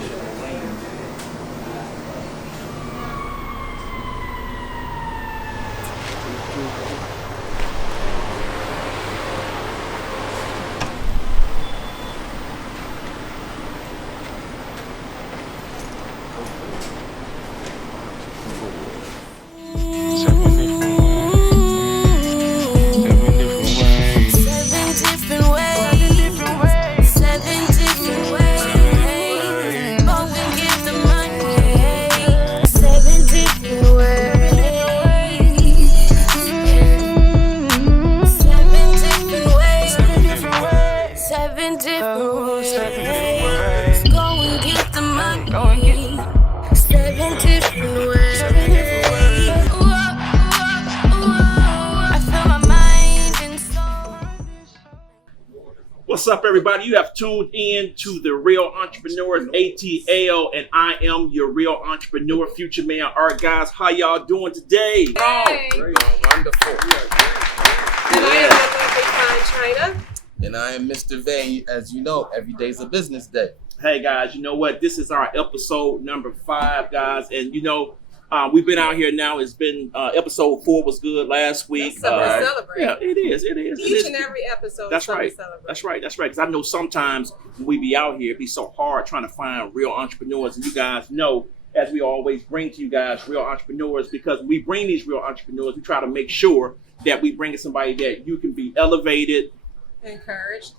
fish and the wings. What's up, everybody? You have tuned in to the Real Entrepreneurs ATL, and I am your real entrepreneur, Future Man Art. Guys, how y'all doing today? Hey. Great. Wonderful. And I am the lovely fine China. And I am Mr. Vane. As you know, every day's a business day. Hey, guys, you know what? This is our episode number 5, guys. And, you know, we've been out here now. It's been episode 4 was good last week. That's something to celebrate. Yeah, it is. It is. Each and every episode. That's right. To celebrate. That's right. That's right. Because I know sometimes when we be out here, it be so hard trying to find real entrepreneurs. And you guys know, as we always bring to you guys, real entrepreneurs, because we bring these real entrepreneurs, we try to make sure that we bring somebody that you can be elevated, encouraged,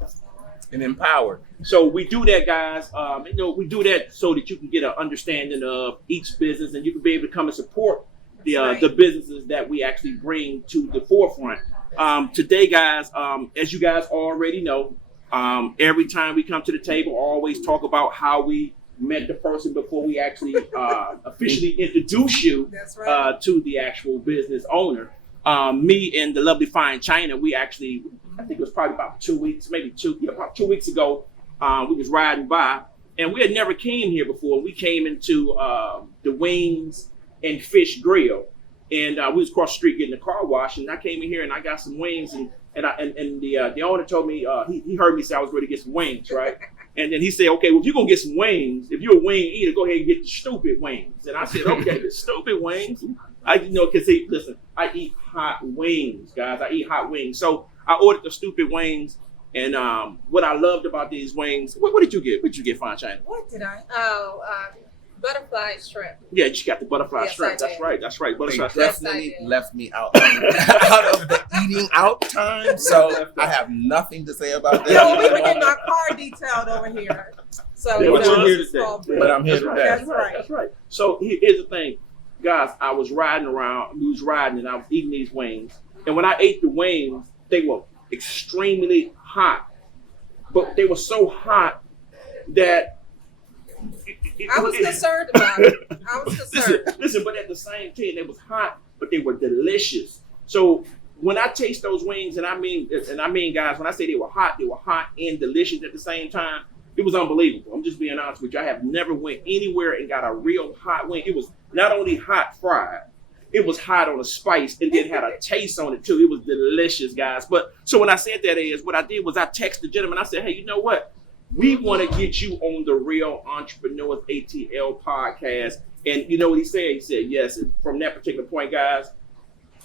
and empowered. So we do that, guys. You know, we do that so that you can get an understanding of each business, and you can be able to come and support the businesses that we actually bring to the forefront. Today, guys, as you guys already know, every time we come to the table, I always talk about how we met the person before we actually officially introduce you to the actual business owner. Me and the lovely fine China, we actually, I think it was probably about 2 weeks, about 2 weeks ago, we was riding by, and we had never came here before. We came into the Wings and Fish Grill, and we was across the street getting a car wash, and I came in here and I got some wings, and the owner told me, he heard me say I was ready to get some wings, right? And then he said, okay, well, if you're going to get some wings, if you're a wing eater, go ahead and get the stupid wings. And I said, okay, the stupid wings. Because listen, I eat hot wings, guys. I eat hot wings. So I ordered the stupid wings. And what I loved about these wings, what did you get? What did you get, fine China? What did I? Butterfly shrimp. Yeah, you got the butterfly Yes, shrimp. I That's did. right. That's right. Butterfly They shrimp. definitely did. left me out of the eating out time, so I have nothing to say about that. No, we were getting our car detailed over here. So, Yeah, you but know, you're here this is today. all good. But I'm here That's right. today. That's right. That's right. So here's the thing, guys. I was riding around. We was riding, and I was eating these wings. And when I ate the wings, they were extremely hot. But they were so hot that I was concerned about it. I was concerned. Listen, but at the same time, they was hot, but they were delicious. So when I taste those wings, and I mean, guys, when I say they were hot and delicious at the same time. It was unbelievable. I'm just being honest with you. I have never went anywhere and got a real hot wing. It was not only hot fried, it was hot on a spice, and then had a taste on it too. It was delicious, guys. But so when I said that is, what I did was I texted the gentleman. I said, hey, you know what? We want to get you on the Real Entrepreneurs ATL podcast. And you know what he said? He said, yes. And from that particular point, guys,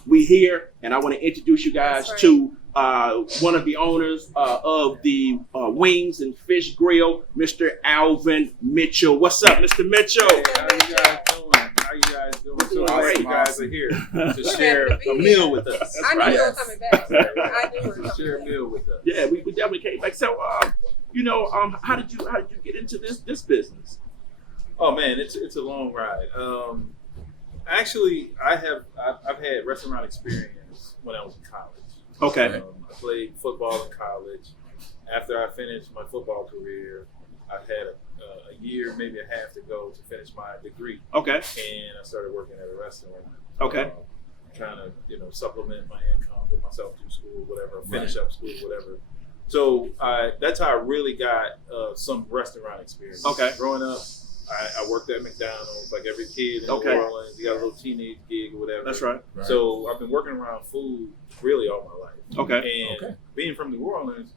we here, and I want to introduce you guys to one of the owners of the Wings and Fish Grill, Mr. Alvin Mitchell. What's up, Mr. Mitchell? Hey, how you guys doing? How you guys doing? So glad you guys are here to share A meal with us. I knew you were coming back. I knew you were to coming share a back. meal with us. Yeah, we definitely came back. So, you know, how did you get into this business? Oh man, it's a long ride. Actually, I've had restaurant experience when I was in college. Okay. I played football in college. After I finished my football career, I had a year, maybe a half to go to finish my degree. Okay. And I started working at a restaurant. Okay. Trying to, supplement my income, put myself through school, whatever, finish up school, whatever. So that's how I really got some restaurant experience. Okay. Growing up, I worked at McDonald's like every kid in New Orleans. You got a little teenage gig or whatever. That's right. So I've been working around food really all my life. Okay. And being from New Orleans,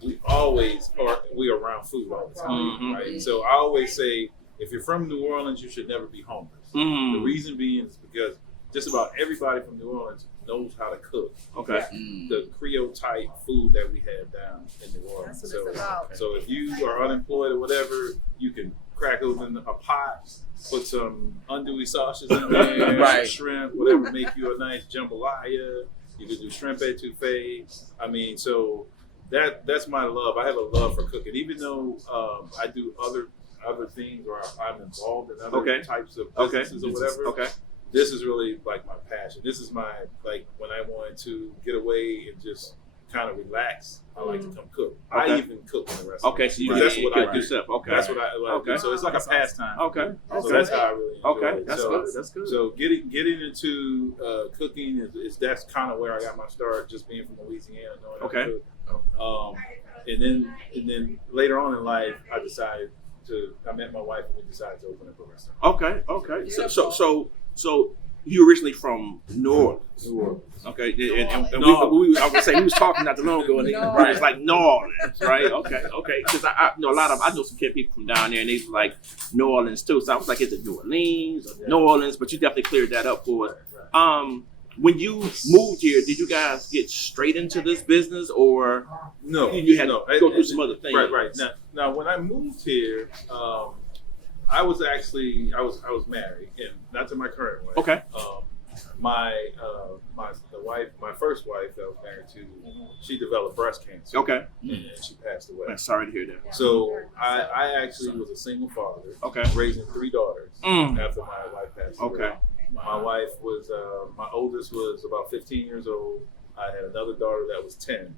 we are around food all the time, right? So I always say if you're from New Orleans, you should never be homeless. Mm. The reason being is because just about everybody from New Orleans knows how to cook. Okay. The Creole type food that we have down in New Orleans. That's what it's about. So if you are unemployed or whatever, you can crack open a pot, put some andouille sausages in there, Right. shrimp, whatever, make you a nice jambalaya. You can do shrimp etouffee. I mean, so that's my love. I have a love for cooking, even though I do other things or I'm involved in other types of businesses or whatever. Okay. This is really like my passion. This is my, like, when I wanted to get away and just kind of relax, I like to come cook. Okay. I even cook in the restaurant. Okay, so you That's can what cook I do. yourself. Okay. That's what I do. So it's like a pastime. Okay. So that's how I really enjoy Okay. it. That's so, good. That's good. So getting into cooking is that's kind of where I got my start, just being from Louisiana, knowing how to cook. And then later on in life, I met my wife and we decided to open up a restaurant. Okay. So you originally from New Orleans. New Orleans. Okay, and I No. was gonna say we was talking not too long ago, and No. it's like New Orleans, right? Okay. Because I know I know some people from down there, and they was like New Orleans too. So I was like, is it New Orleans or New Orleans? But you definitely cleared that up for us. When you moved here, did you guys get straight into this business, or No, you had no. to go through some other things? Right. Now, when I moved here, I was married, and not to my current wife. Okay. My first wife that I was married to, she developed breast cancer. Okay. And she passed away. I'm sorry to hear that. So I actually was a single father. Okay. Raising 3 daughters after my wife passed away. Okay. My wife was, my oldest was about 15 years old. I had another daughter that was 10. And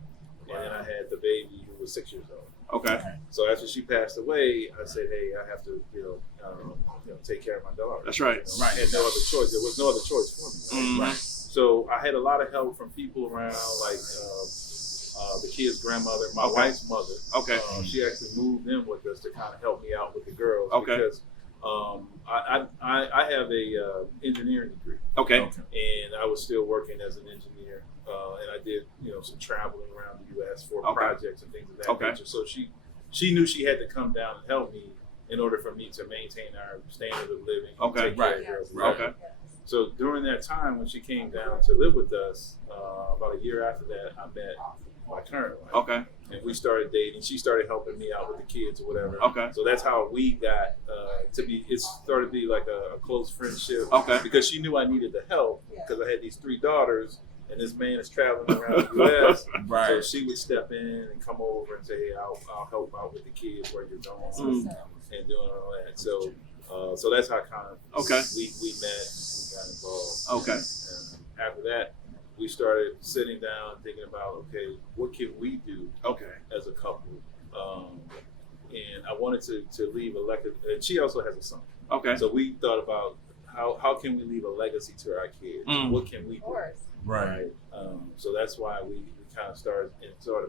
then I had the baby who was 6 years old. Okay. So after she passed away, I said, hey, I have to, take care of my daughter. That's right. I had no other choice. There was no other choice for me. Right? So I had a lot of help from people around, like the kid's grandmother, my wife's mother. Okay. She actually moved in with us to kind of help me out with the girls. Okay. Because I have a engineering degree. Okay. And I was still working as an engineer, and I did some traveling around the U.S. for projects and things of that nature. So she knew she had to come down and help me in order for me to maintain our standard of living. And take care of girls. Okay. So during that time, when she came down to live with us, about a year after that, I met my current wife. Okay. And we started dating. She started helping me out with the kids or whatever. Okay. So that's how we got to be. It started to be like a close friendship. Okay. Because she knew I needed the help because I had these 3 daughters, and this man is traveling around the U.S. Right. So she would step in and come over and say, "Hey, I'll help out with the kids where you're going and doing all that." So that's how kind of we met and got involved. Okay. And after that, we started sitting down thinking about, okay, what can we do as a couple? And I wanted to leave a legacy, and she also has a son. Okay. So we thought about how can we leave a legacy to our kids? What can we do? Right. So that's why we kind of started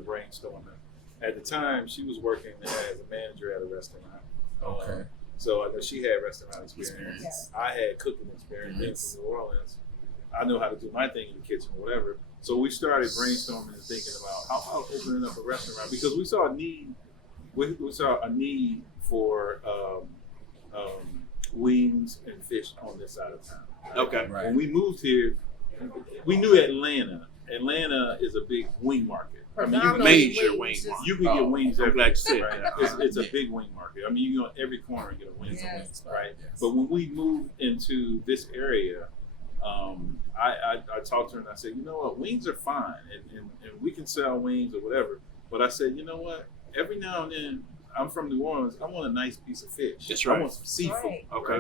brainstorming. At the time, she was working as a manager at a restaurant. Okay. So I know she had restaurant experience. I had cooking experience being from New Orleans. I know how to do my thing in the kitchen or whatever. So we started brainstorming and thinking about how opening up a restaurant, because we saw a need. We saw a need for wings and fish on this side of town. Okay. Right. When we moved here, we knew Atlanta. Atlanta is a big wing market. I mean, you can Major wing market. You can get wings I'm everywhere. glad you said Right? that. It's a big wing market. I mean, you can go in every corner and get a wing, right? Yes. But when we moved into this area, I talked to her and I said, you know what, wings are fine, and we can sell wings or whatever. But I said, you know what, every now and then, I'm from New Orleans, I want a nice piece of fish. That's right. I want some seafood. Right. Okay.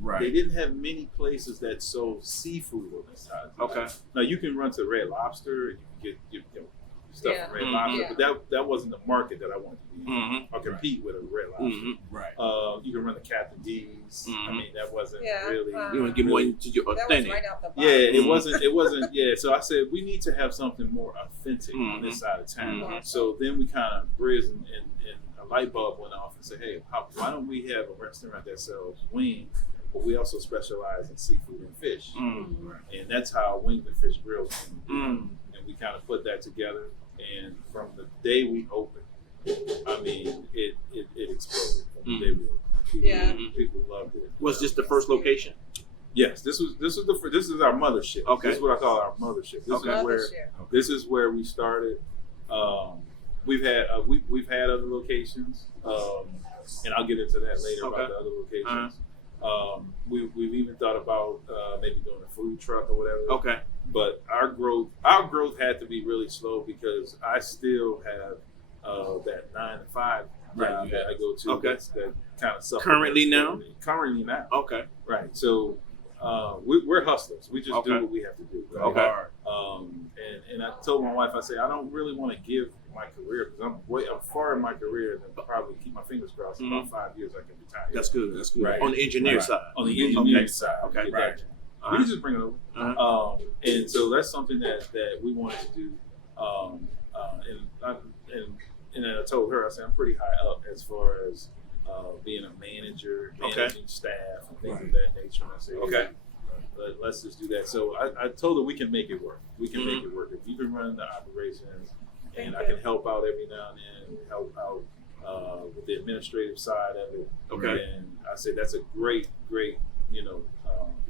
Right. They didn't have many places that sold seafood on this side. Okay. Now you can run to Red Lobster and you can get stuff from Red Mhm. Lobster, but that wasn't the market that I wanted to be in Mm-hmm. or compete with a Red Lobster. Mm-hmm. Right. You can run the Captain D's. Mhm. I mean, that wasn't Yeah, really. You want to get more into your That was authentic. right out the box. Yeah, it Mhm. wasn't. It wasn't. Yeah, so I said we need to have something more authentic on this side of town. Mhm. So then we kind of brizzed, and a light bulb went off and said, "Hey, why don't we have a restaurant that sells wings, but we also specialize in seafood and fish?" Mm. And that's how Wings and Fish Grill came. Mm. And we kind of put that together. And from the day we opened, I mean, it exploded. From the day we opened. People loved it. Was this the first location? Yes, this is our mothership. Okay. This is what I call our mothership. This is where we started. We've had other locations, and I'll get into that later about the other locations. We've even thought about maybe doing a food truck or whatever. Okay. But our growth had to be really slow because I still have that 9 to 5 job that I go to. Okay. That kind of supplements Currently now? Currently now. Okay. Right. So we're hustlers. We just do what we have to do. Right? Okay. And I told my wife, I said, I don't really want to give my career because I'm far in my career and probably keep my fingers crossed. In about 5 years I can retire. That's good. That's good. Right. On the engineer side. On the engineering side. Okay. Right. We can just bring it over. And so that's something that we wanted to do. And I told her, I said, I'm pretty high up as far as being a manager, managing staff, and things of that nature. And I said, okay, let's just do that. So I told her we can make it work. We can make it work. If you can run the operations, and I can help out every now and then, help out with the administrative side of it. Okay. And I said that's a great,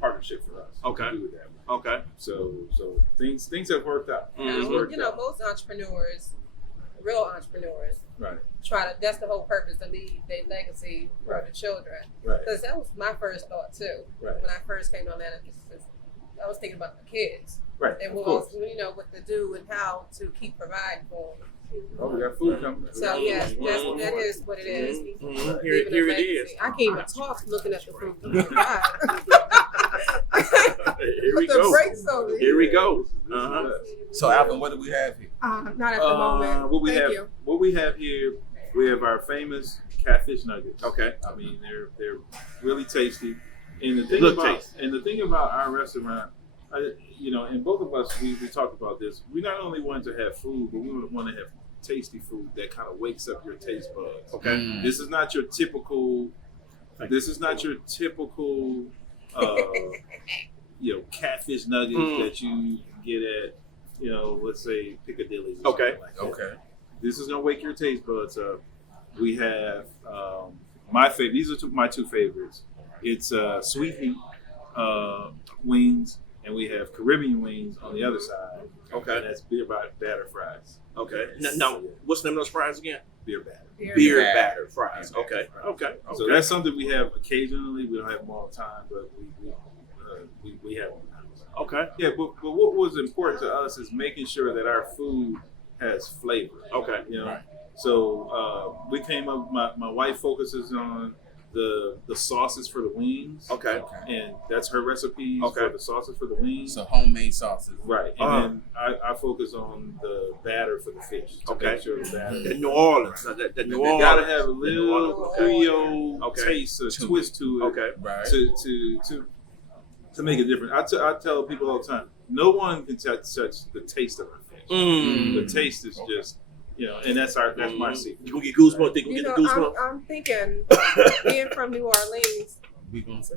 partnership for us. Okay. To do it that way. Okay. So things have worked out. It's Well, worked out. most entrepreneurs, real entrepreneurs, Right. that's the whole purpose, to leave their legacy for the children. Right. Because that was my first thought too. Right. When I first came on that, I was thinking about the kids. Right. And of course. what to do and how to keep providing for them. Oh, we got food coming. So yes, that is what it is. Here Leaving a it is. legacy. I can't even talk looking at the food. Here we Put the go. brakes on. Here we go. So Alvin, what do we have here? Not at the moment. What we have here, we have our famous catfish nuggets. Okay. I mean, they're really tasty. And the thing about our restaurant, and both of us, we talked about this. We not only want to have food, but we want to have tasty food that kind of wakes up your taste buds. Okay. This is not your typical. Catfish nuggets that you get at, let's say Piccadilly. Okay. Okay. This is gonna wake your taste buds up. We have my favorite. These are my two favorites. It's sweet heat wings, and we have Caribbean wings on the other side. Okay. And that's beer batter fries. Okay. Now, what's the name of those fries again? Beer batter. Beer batter fries. Okay. Okay. So that's something we have occasionally. We don't have them all the time, but we have them. Okay. Yeah, but what was important to us is making sure that our food has flavor. Okay. Right. So we came up. My wife focuses on the sauces for the wings. Okay. And that's her recipe for the sauces for the wings. So homemade sauces. Right. And then I focus on the batter for the fish. To make sure the batter. The New Orleans. The New Orleans. Gotta have a little Creole taste, a twist to it. Okay. Right. To make it different. I tell people all the time, no one can touch the taste of our fish. The taste is just, and that's my secret. You gonna get goosebumps? I'm thinking, being from New Orleans, We gonna say.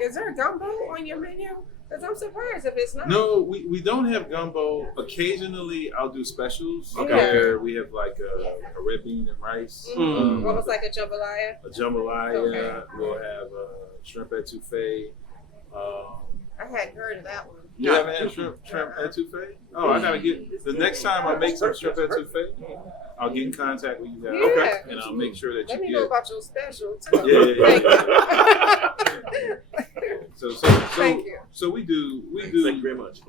is there a gumbo on your menu? Because I'm surprised if it's not. No, we don't have gumbo. Occasionally, I'll do specials. Okay. Where we have like a red bean and rice. Almost like a jambalaya. A jambalaya. Okay. We'll have shrimp etouffee. I hadn't heard of that one. You haven't had shrimp etouffee? Oh, I gotta get the next time I make some shrimp etouffee. I'll get in contact with you guys. Yeah. Okay. And I'll make sure that Let me you know get. about your special too. Yeah. So Thank you. So we do Thank you very much.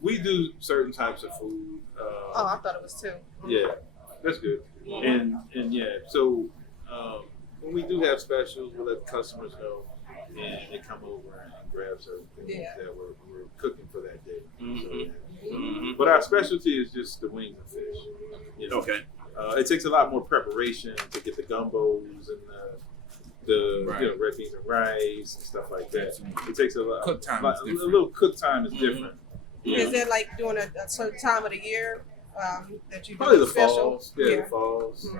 we do certain types of food. Oh, I thought it was two. Yeah, that's good. And yeah, so when we do have specials, we let the customers know, and they come over and grab certain things that we're cooking for that day. So, but our specialty is just the wings and fish. Okay. It takes a lot more preparation to get the gumbos and the red beans and rice and stuff like that. It takes a lot. Cook time is A different. little cook time is different. Is it like during a certain time of the year that you do Probably the special? falls. Yeah, the falls.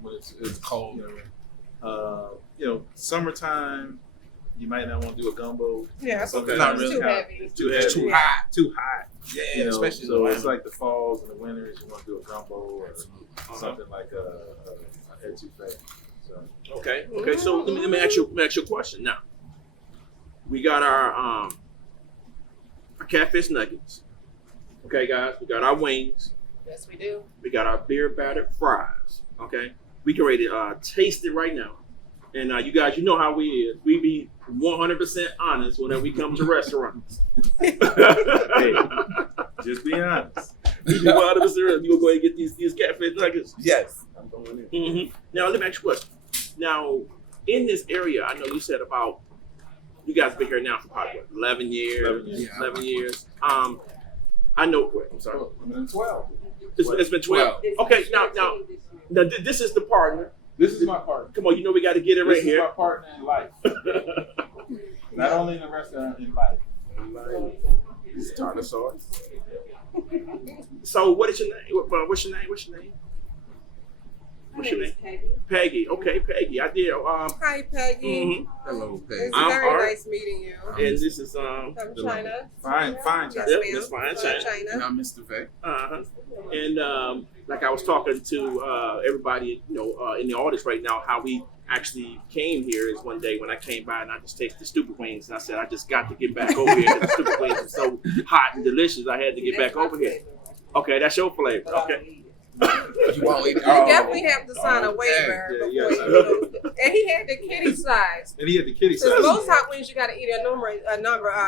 When it's Cold. Summertime, you might not want to do a gumbo. Yeah, it's Something not too really heavy. It's too It's heavy. too hot. Too hot. Yeah, especially so the it's like the falls and the winters. You want to do a gumbo or something like a etouffee. So Okay. So let me ask you a question now. We got our catfish nuggets. Okay, guys. We got our wings. Yes, we do. We got our beer battered fries. Okay. We can ready to taste it right now. And you guys, you know how we is. We be 100% honest whenever we come to restaurants. hey, just be honest. We be 100% honest. You gonna go ahead and get these catfish nuggets? Yes. I'm going in. Mm-hmm. Now let me ask you a question. Now, in this area, I know you said about you guys been here now for probably what, 11 years. 11 years. I know. Wait, I'm sorry. 12. It's been 12. Okay. Now, this is the partner. This is my partner. Come on, you know we got to get it right This is here. my partner in life. Not only in the restaurant, in life. Tartar sauce. So, what is your name? What's your name? What's your name? What's your name? Peggy. Okay, Peggy. I did. Hi, Peggy. Mhm. Hello, Peggy. It's I'm very Art. nice meeting you. And this is From China. Fine, Yes, China. Yep, ma'am. Miss Fine From China. And I'm Mr. Vay. And like I was talking to everybody, in the audience right now, how we actually came here is one day when I came by and I just tasted the stupid wings and I said I just got to get back over here. The stupid wings are so hot and delicious. I had to get back over here. Okay, that's your flavor. Okay. You won't eat it. You definitely have to sign a waiver Yeah, before yes. you go. And he had the kitty size. And he had the kitty Because size. most hot wings, you got to eat a number.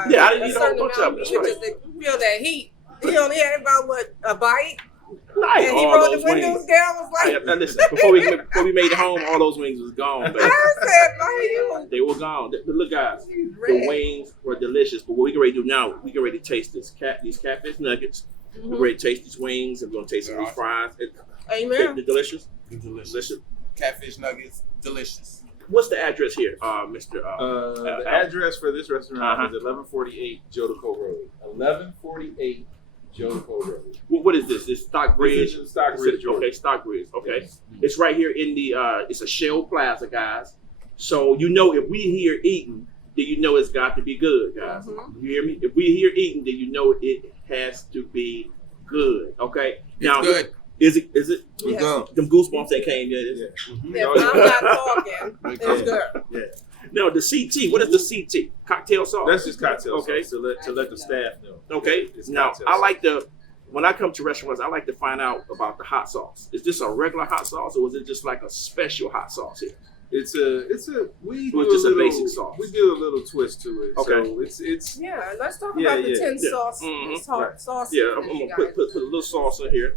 Yeah, I didn't eat a whole certain bunch of amount them. That's just right. to feel that heat. He only had about a bite, Like and he all rolled those the windows wings. down. Was like, Now listen, before we made it home, all those wings was gone, baby. I said, "Why you?" They were gone. But look, guys, the Red. wings were delicious. But what we can ready to do now, we can ready to taste these catfish nuggets. We're ready to taste these wings, and we're gonna taste some of these fries. Amen. They're delicious. Delicious. Catfish nuggets, delicious. What's the address here, Mr. The address for this restaurant is 1148 Jodico Road. 1148 Jodico Road. What is this? This Stockbridge. This is Stockbridge, Georgia. Okay, Stockbridge. Okay, it's right here in the. It's a Shell Plaza, guys. So if we here eating, then you know it's got to be good, guys. You hear me? If we here eating, then you know it has to be good. Okay. It's good. Is it? It's Yes. good. Them goosebumps that came. Yeah, it is. Yeah, but I'm not talking. It's Okay. good. Yeah. No, the CT. What is the CT? Cocktail sauce. That's just cocktail Okay. sauce to let the staff know. Okay. It's Now cocktail I sauce. like when I come to restaurants, I like to find out about the hot sauce. Is this a regular hot sauce or is it just like a special hot sauce here? It's a we Or do just a little, basic sauce? We do a little twist to it. Okay. So it's Yeah, let's talk Yeah, about the yeah, 10 yeah. sauce. Mhm. Sauce. Yeah, I'm gonna put a little sauce in here.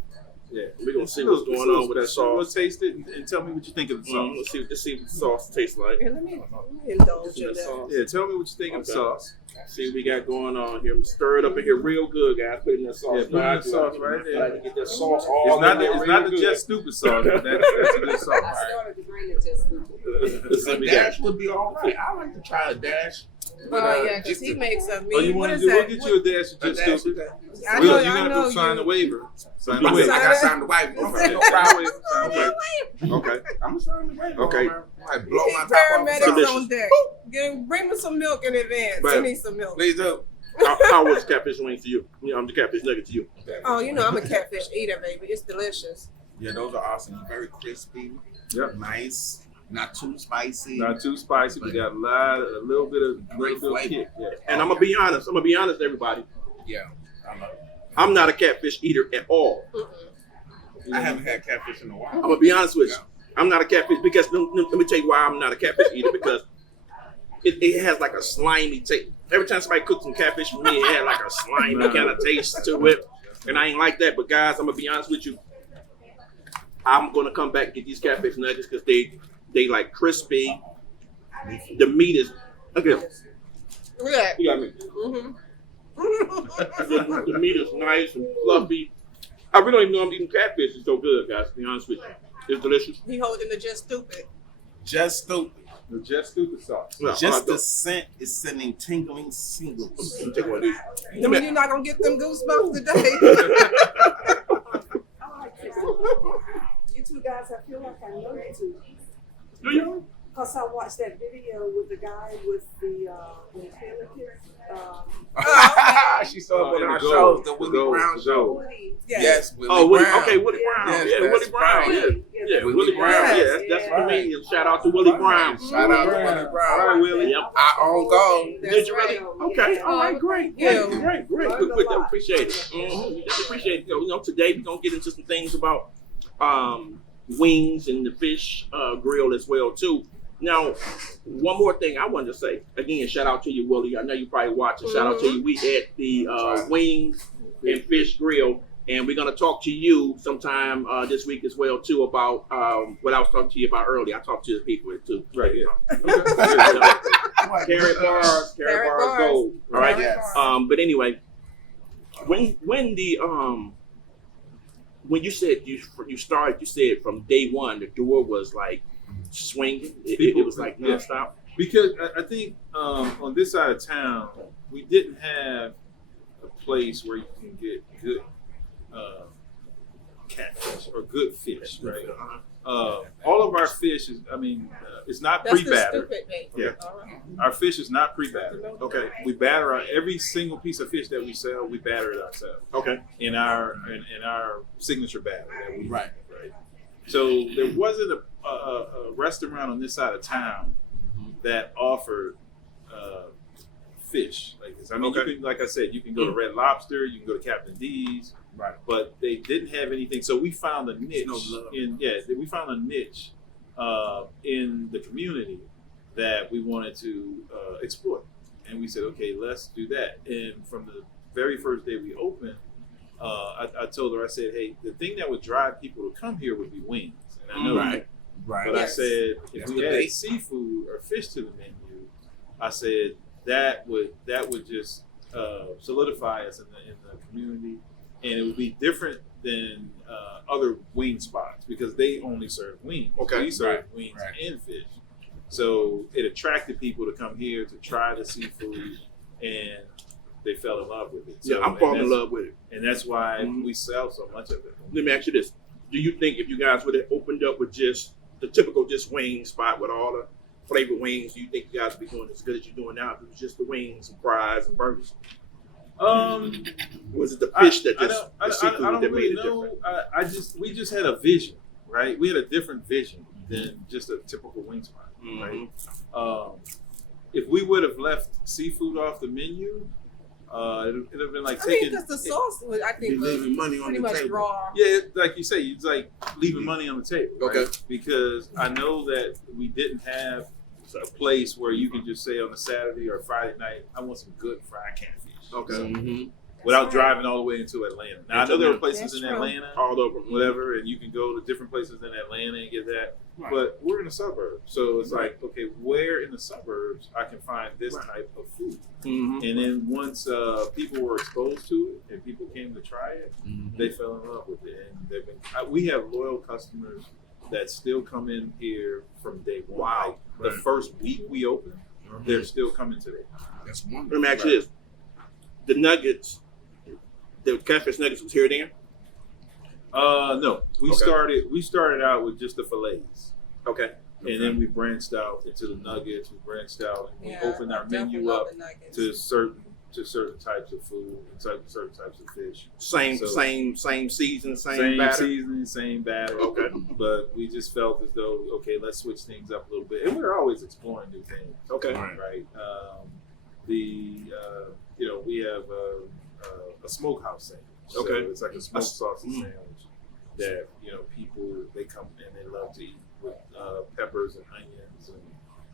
yeah. We're gonna see what's going on with that We'll sauce. taste it and tell me what you think of the sauce. Let's see what the sauce tastes like. Let me indulge in The that. sauce. Yeah, tell me what you think of the Okay. sauce. See what we got going on here. Stir it up in here real good, guys. Put in that sauce. Yeah, put in the sauce right there. I like to get that sauce all It's not in there the real good. just stupid sauce. That's a good sauce. I started to bring it just Let's see A what we dash got. would be all right. I like to try a dash. Oh, yeah, because just he to- makes a Oh, mean. you What want to is do? We'll that? get you a dash A of dash just with stupid. that. I You're know gonna have to sign the waiver. Sign the I waiver. got signed the waiver. Okay, no problem. Okay. I'm gonna sign the waiver. Okay. I blow my top off. Paramedics Delicious. on deck. Bring me some milk in advance. Right. I need some milk. Please do. How was catfish wing to you? I'm the catfish nugget to you. Oh, you know I'm a catfish eater, baby. It's delicious. Yeah, those are awesome. Very crispy. Yep. Nice. Not too spicy. Not too spicy. We got a little bit of flavor. kick. Yeah. And I'm gonna be honest. Everybody. Yeah. I love it. I'm not a catfish eater at all. I haven't had catfish in a I'm while. gonna be honest with you. I'm not a catfish because let me tell you why I'm not a catfish eater because it has like a slimy taste. Every time somebody cooks some catfish for me, it has like a slimy kind of taste to it, and I ain't like that. But guys, I'm gonna be honest with you. I'm gonna come back and get these catfish nuggets because they like crispy. The meat is okay. Look at that. You got me. Mm-hmm. The meat is nice and fluffy. I really don't even know I'm eating catfish. It's so good, guys. To be honest with you, it's delicious. He holding the just stupid. Just stupid. The just stupid sauce. Yeah, Just I the scent is sending tingling singles. Let me take one of these. I mean, you're not gonna get them goosebumps today. You two guys, I feel like I know you two. Do you? Because I watched that video with the guy with the antenna kiss. She saw one of our Gold. shows, the The Willie gold. Brown show. Woody. Yes. Yes, Willie Oh, Willie, Brown. okay, Willie Brown. Yes, Yeah, that's Willie Brown. right. Yeah, Yeah, yeah, there. Willie Willie Brown. Brown. Yeah, that's Yeah. a comedian. Shout out to Willie Brown. Shout out to Willie All Brown. right, Willie. Yep. I own gold. That's Did you really? right. Okay. All right. Great. Yeah. Great. Learned a lot. Appreciate it. Just appreciate it. You know, today we're gonna get into some things about wings and the fish grill as well too. Now, one more thing I wanted to say. Again, shout out to you, Willie. I know you probably watching. Shout out to you. We at the Wings and Fish Grill, and we're gonna talk to you sometime this week as well too about what I was talking to you about earlier. I talked to the people too. Right, yeah. Carrot bars gold. All right. Yes. But anyway, when you said you started, you said from day one the door was like swinging. It was like nonstop. Because I think on this side of town, we didn't have a place where you can get good catfish or good fish, right? All of our fish is, it's not That's the pre-battered. stupid bait. Yeah. All right. Our fish is not pre-battered. Okay. We batter every single piece of fish that we sell. We batter it ourselves Okay. in our signature batter that we Right. right. So there wasn't a restaurant on this side of town that offered fish like this. You can, like I said, you can go to Red Lobster, you can go to Captain D's, Right. but they didn't have anything. So we found a niche no love. we found a niche in the community that we wanted to exploit, and we said, okay, let's do that. And from the very first day we opened, I told her, I said, hey, the thing that would drive people to come here would be wings, and I know that. Right. But I Yes. said, if That's we the add bait. seafood or fish to the menu, I said that would just solidify us in the community, and it would be different than other wing spots because they only serve wings. Okay. We serve Right. wings Right. and fish, so it attracted people to come here to try the seafood, and they fell in love with it. So, Yeah, I'm falling in love with it. and that's why Mhm. we sell so much of it. Let me ask you this: do you think if you guys would have opened up with just the typical just wing spot with all the flavored wings, do you think you guys would be doing as good as you're doing now if it was just the wings and fries and burgers? Was it the fish that just the seafood I don't that really made it know. different? We just had a vision, right? We had a different vision than just a typical wing spot, right? If we would have left seafood off the menu, it'd have been like I mean, taking. because the sauce was, I Be think, was leaving money on pretty the much table. raw. Yeah, like you say, it's like leaving money on the table, right? Okay. Because I know that we didn't have a place where you can just say on a Saturday or Friday night, I want some good fried catfish. Okay. Mhm. Without right. driving all the way into Atlanta. Now I know there are places That's in true. Atlanta, All over. whatever, and you can go to different places in Atlanta and get that. Right. But we're in the suburbs, so it's Right. like, okay, where in the suburbs I can find this Right. type of food? Mhm. And then once people were exposed to it and people came to try it, Mhm. they fell in love with it. And they've been. We have loyal customers that still come in here from day one. Wow. Like, the first week we open, they're still coming today. That's Let wonderful. me ask you this: the nuggets, the catfish nuggets was here then? No, we Okay. started out with just the fillets. Okay. And then we branched out into the nuggets. We branched out and Yeah, we opened I our definitely menu love up the nuggets. to certain types of food and certain types of fish. Same So- same season, same Same batter. seasoning, same batter. Okay. But we just felt as though, okay, let's switch things up a little bit. And we're always exploring new things. Okay. Right. Right. We have a smokehouse sandwich. So Okay. it's like a smoked sausage Mm. sandwich that people they come and they love to eat with peppers and onions and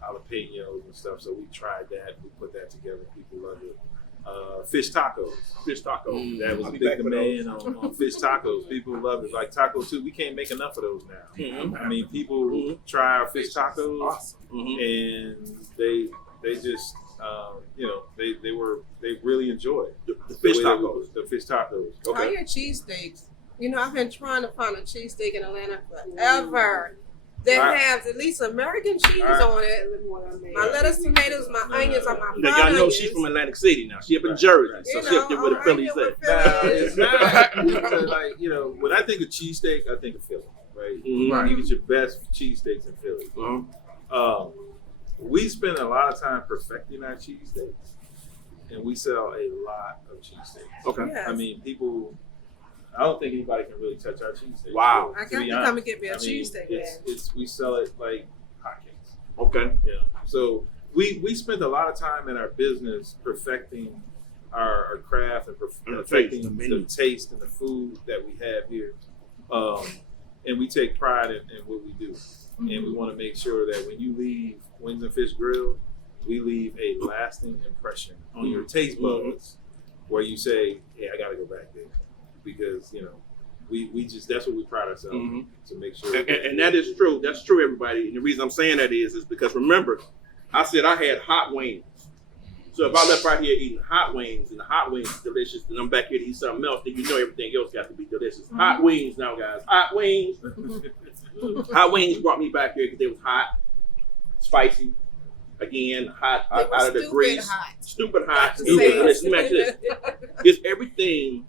jalapenos and stuff. So we tried that. We put that together. People love it. Fish tacos. Fish taco. That was I'll a be big back for those. demand on fish tacos. People love it. Like taco too. We can't make enough of those now. Mhm. I mean, people Mhm. try our fish tacos Awesome. Mhm. and they just they really enjoy it. The fish The way that tacos. the fish tacos. How Okay. your cheesesteaks? I've been trying to find a cheesesteak in Atlanta forever that Alright. has at least American cheese Alright. on it. My lettuce, tomatoes, my onions, on my Now, fried y'all know onions. she's from Atlantic City now. She up in Right. Jersey, Right. so You she up there know, with the I'm Phillies right at. here with Nah, it's not. Like when I think of cheesesteak, I think of Philly, right? Mhm. You get your best cheesesteaks in Philly. Uh-huh. We spend a lot of time perfecting our cheesesteaks, and we sell a lot of cheesesteaks. Okay. Yes. I mean, people I don't think anybody can really touch our cheesesteak. Wow. I got to come and get me a cheesesteak, man. We sell it like hotcakes. Okay. You know, so we spend a lot of time in our business perfecting our craft and perfecting the taste and the food that we have here. And we take pride in what we do. And we want to make sure that when you leave Wings and Fish Grill, we leave a lasting impression on your taste buds where you say, hey, I got to go back there. Because, you know, we just, that's what we pride ourselves in, to make sure. And that is true. That's true, everybody. And the reason I'm saying that is because remember, I said I had hot wings. So if I left out here eating hot wings and the hot wings is delicious, and I'm back here to eat something else, then you know everything else got to be delicious. Hot wings now, guys. Hot wings. Hot wings brought me back here because they was hot, spicy, again, hot out of the grease. Stupid hot. Stupid. Listen, let me ask you this. It's everything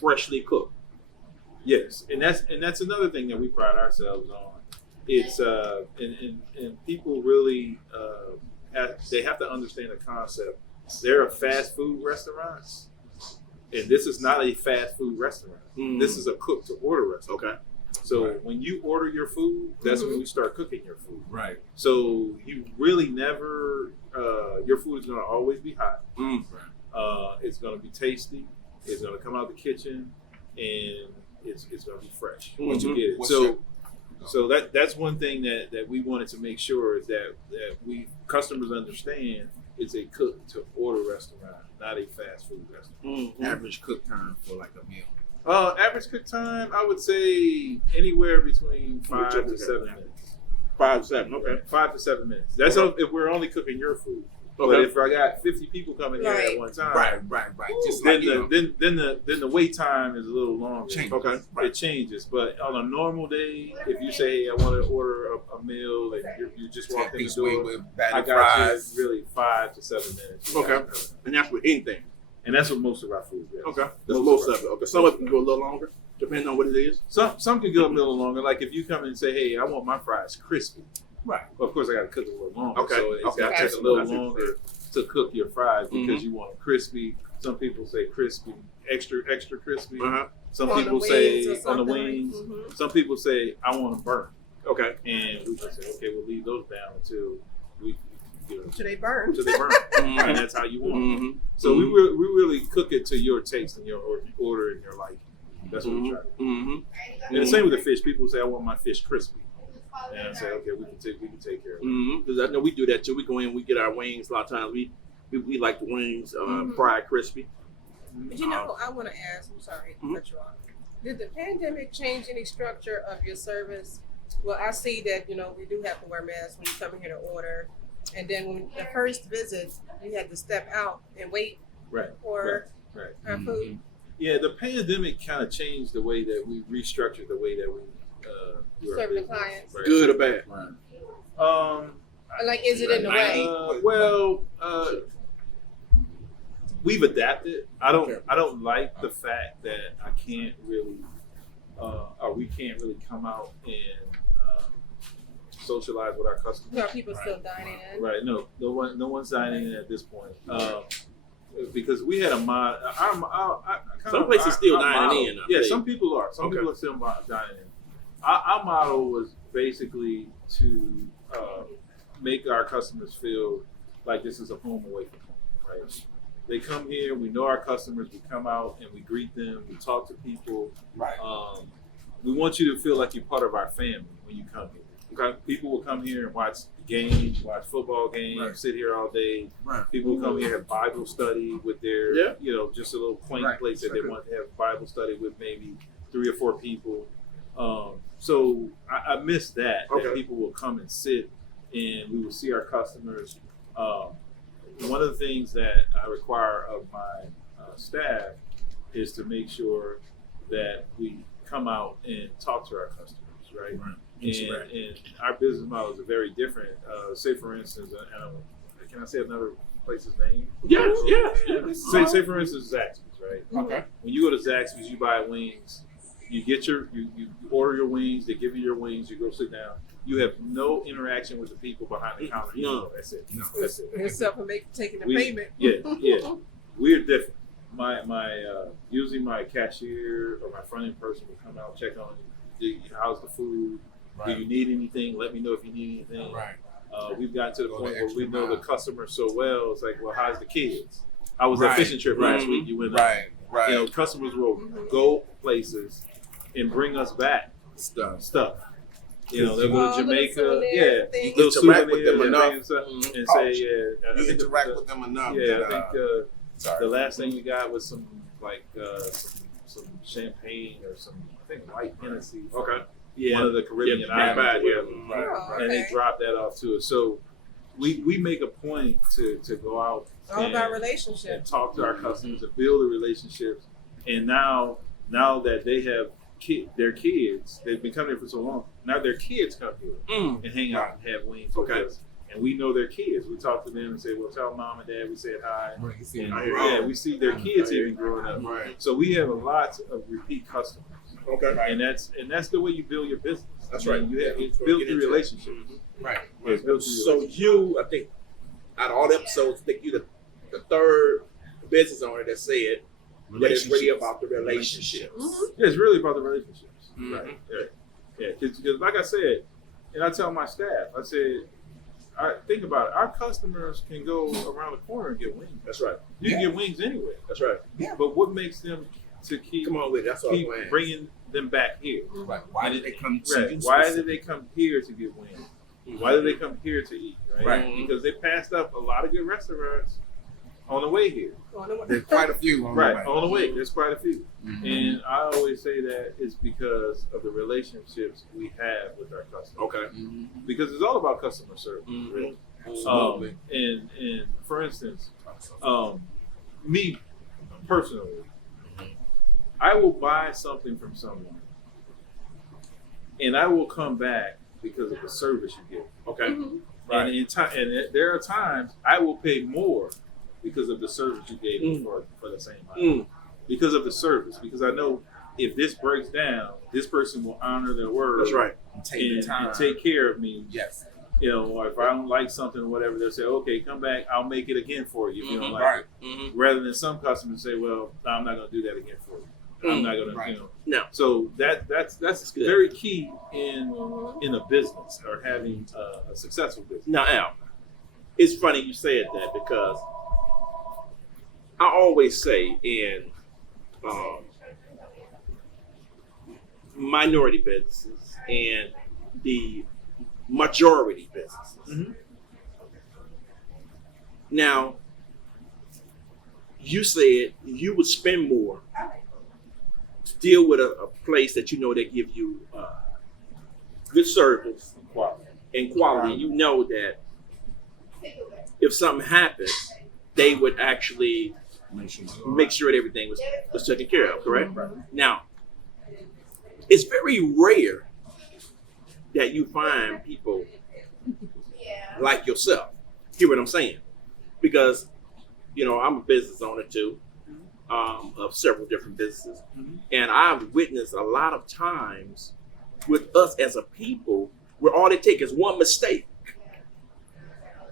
freshly cooked. Yes, and that's another thing that we pride ourselves on. It's and people really they have to understand the concept. There are fast food restaurants, and this is not a fast food restaurant. This is a cook to order restaurant. Okay. So when you order your food, that's when you start cooking your food. Right. So you really never your food is going to always be hot. It's going to be tasty. It's going to come out the kitchen, and it's going to be fresh once you get it. So that's one thing that we wanted to make sure is that we customers understand it's a cook to order restaurant, not a fast food restaurant. Average cook time for like a meal. Average cook time, I would say anywhere between 5 to 7 minutes. 5 to 7, okay. 5 to 7 minutes. That's if we're only cooking your food. But if I got 50 people coming here at one time, right. Just then like, then the wait time is a little longer. Changes. Okay, it changes. But on a normal day, if you say, hey, I want to order a meal, and you just walk in the door, with I got fries. you really 5 to 7 minutes. Okay, and that's with anything. And that's what most of our food is. Okay, that's most of it. Okay, some of it can go a little longer, depending on what it is. Some can go a little longer. Like if you come in and say, hey, I want my fries crispy. Right. Well, of course, I got to cook it a little longer. Okay. So it's got to take a little longer to cook your fries because you want them crispy. Some people say crispy, extra crispy. Some people say on the wings. Some people say I want them burnt. Okay. And we can say, okay, we'll leave those down until we Till they burn. Until they burn. And that's how you want them. So we really cook it to your taste and your order and your liking. That's what we try to do. And the same with the fish. People say I want my fish crispy. And I say, okay, we can take care of it. Because I know we do that too. We go in, we get our wings. A lot of times we like the wings fried crispy. But you know, I want to ask. I'm sorry to cut you off. Did the pandemic change any structure of your service? Well, I see that we do have to wear masks when you come here to order, and then when the first visit, you had to step out and wait for our food. Yeah, the pandemic kind of changed the way that we restructured the way that we serve the clients. Right. Good or bad? Like, is it in the way? We've adapted. I don't like the fact that I can't really, or we can't really come out and socialize with our customers. No, people still dining in. Right. No one's dining in at this point. Because we had a mod. Some places still dining in. Yeah, some people are. Some people are still dining in. Our model was basically to make our customers feel like this is a home away from home, right? They come here, we know our customers, we come out and we greet them, we talk to people. Right. We want you to feel like you're part of our family when you come here. Okay? People will come here and watch games, watch football games, sit here all day. Right. People will come here and have Bible study with their, just a little quaint place that they want to have Bible study with maybe 3 or 4 people. So I miss that people will come and sit and we will see our customers. One of the things that I require of my staff is to make sure that we come out and talk to our customers, right? And our business models are very different. Say, for instance, can I say another place's name? Yes. Say for instance, Zaxby's, right? Okay. When you go to Zaxby's, you buy wings. You get you order your wings. They give you your wings. You go sit down. You have no interaction with the people behind the counter. That's it. That's it. Except for taking the payment. Yeah. We're different. usually my cashier or my front end person will come out, check on you. How's the food? Right. Do you need anything? Let me know if you need anything. Right. We've gotten to the Go point the where we extra know the mile. customer so well. It's like, well, how's the kids? I was Right. at fishing trip last week. You went, Right. Right. You know, customers will go places and bring us back Stuff. You know, they'll go Oh, to little Jamaica, souvenirs, things. You interact with them enough. and say, You interact with them enough. Yeah, that, I think the sorry. last thing we got was some some champagne or some, I think, white Hennessy. Okay. One of the Caribbean Yeah, islands. bad, or whatever. Oh, Right. And they okay. dropped that off to us. So we make a point to go out All about and relationships. talk to our customers and build the relationships. And now that they have their kids, they've been coming here for so long. Now their kids come here and hang out and have wings with us. And we know their kids. We talk to them and say, well, tell mom and dad we said hi. Right, you see And, them yeah, grow. we see their kids even growing up. Right. So we have a lot of repeat customers. Okay. And that's the way you build your business. That's I mean, right. You have, Yeah. it's built through relationships. Right. It's built through So you, I think, out of all the episodes, I think you the third business owner that said that it's really about the relationships. Yeah, it's really about the relationships. Mhm. Right. Yeah. Because like I said, and I tell my staff, I said, think about it. Our customers can go around the corner and get wings. That's right. You can get wings anywhere. That's right. But what makes them to keep Come on with it. That's all I'm keep saying. bringing them back here? Right. Why did they come to Right. you? Why did specifically? they come here to get wings? Why did they come here to eat? Right. Because they passed up a lot of good restaurants on the way here. There's quite a few on Right, the way. on the way. There's quite a few. Mhm. And I always say that it's because of the relationships we have with our customers. Okay. Mhm. Because it's all about customer service. Mhm. Really. Absolutely. And for instance, me personally, I will buy something from someone and I will come back because of the service you give. Okay. And there are times I will pay more because of the service you gave me for the same item. Because of the service. Because I know if this breaks down, this person will honor their word. That's right. And take the time. And take care of me. Yes. You know, or if I don't like something or whatever, they'll say, okay, come back, I'll make it again for you if you don't like Right. it. Rather than some customers say, well, I'm not going to do that again for you. I'm not going to, Right. you know. No. So that's good. very key in a business or having a successful business. Now, Al, it's funny you said that because I always say in minority businesses and the majority businesses. Mhm. Now, you said you would spend more to deal with a place that you know they give you good service and quality. You know that if something happened, they would actually make sure that everything was taken care of, correct? Now, it's very rare that you find people like yourself. Hear what I'm saying? Because, you know, I'm a business owner too, of several different businesses. And I've witnessed a lot of times with us as a people where all it takes is one mistake.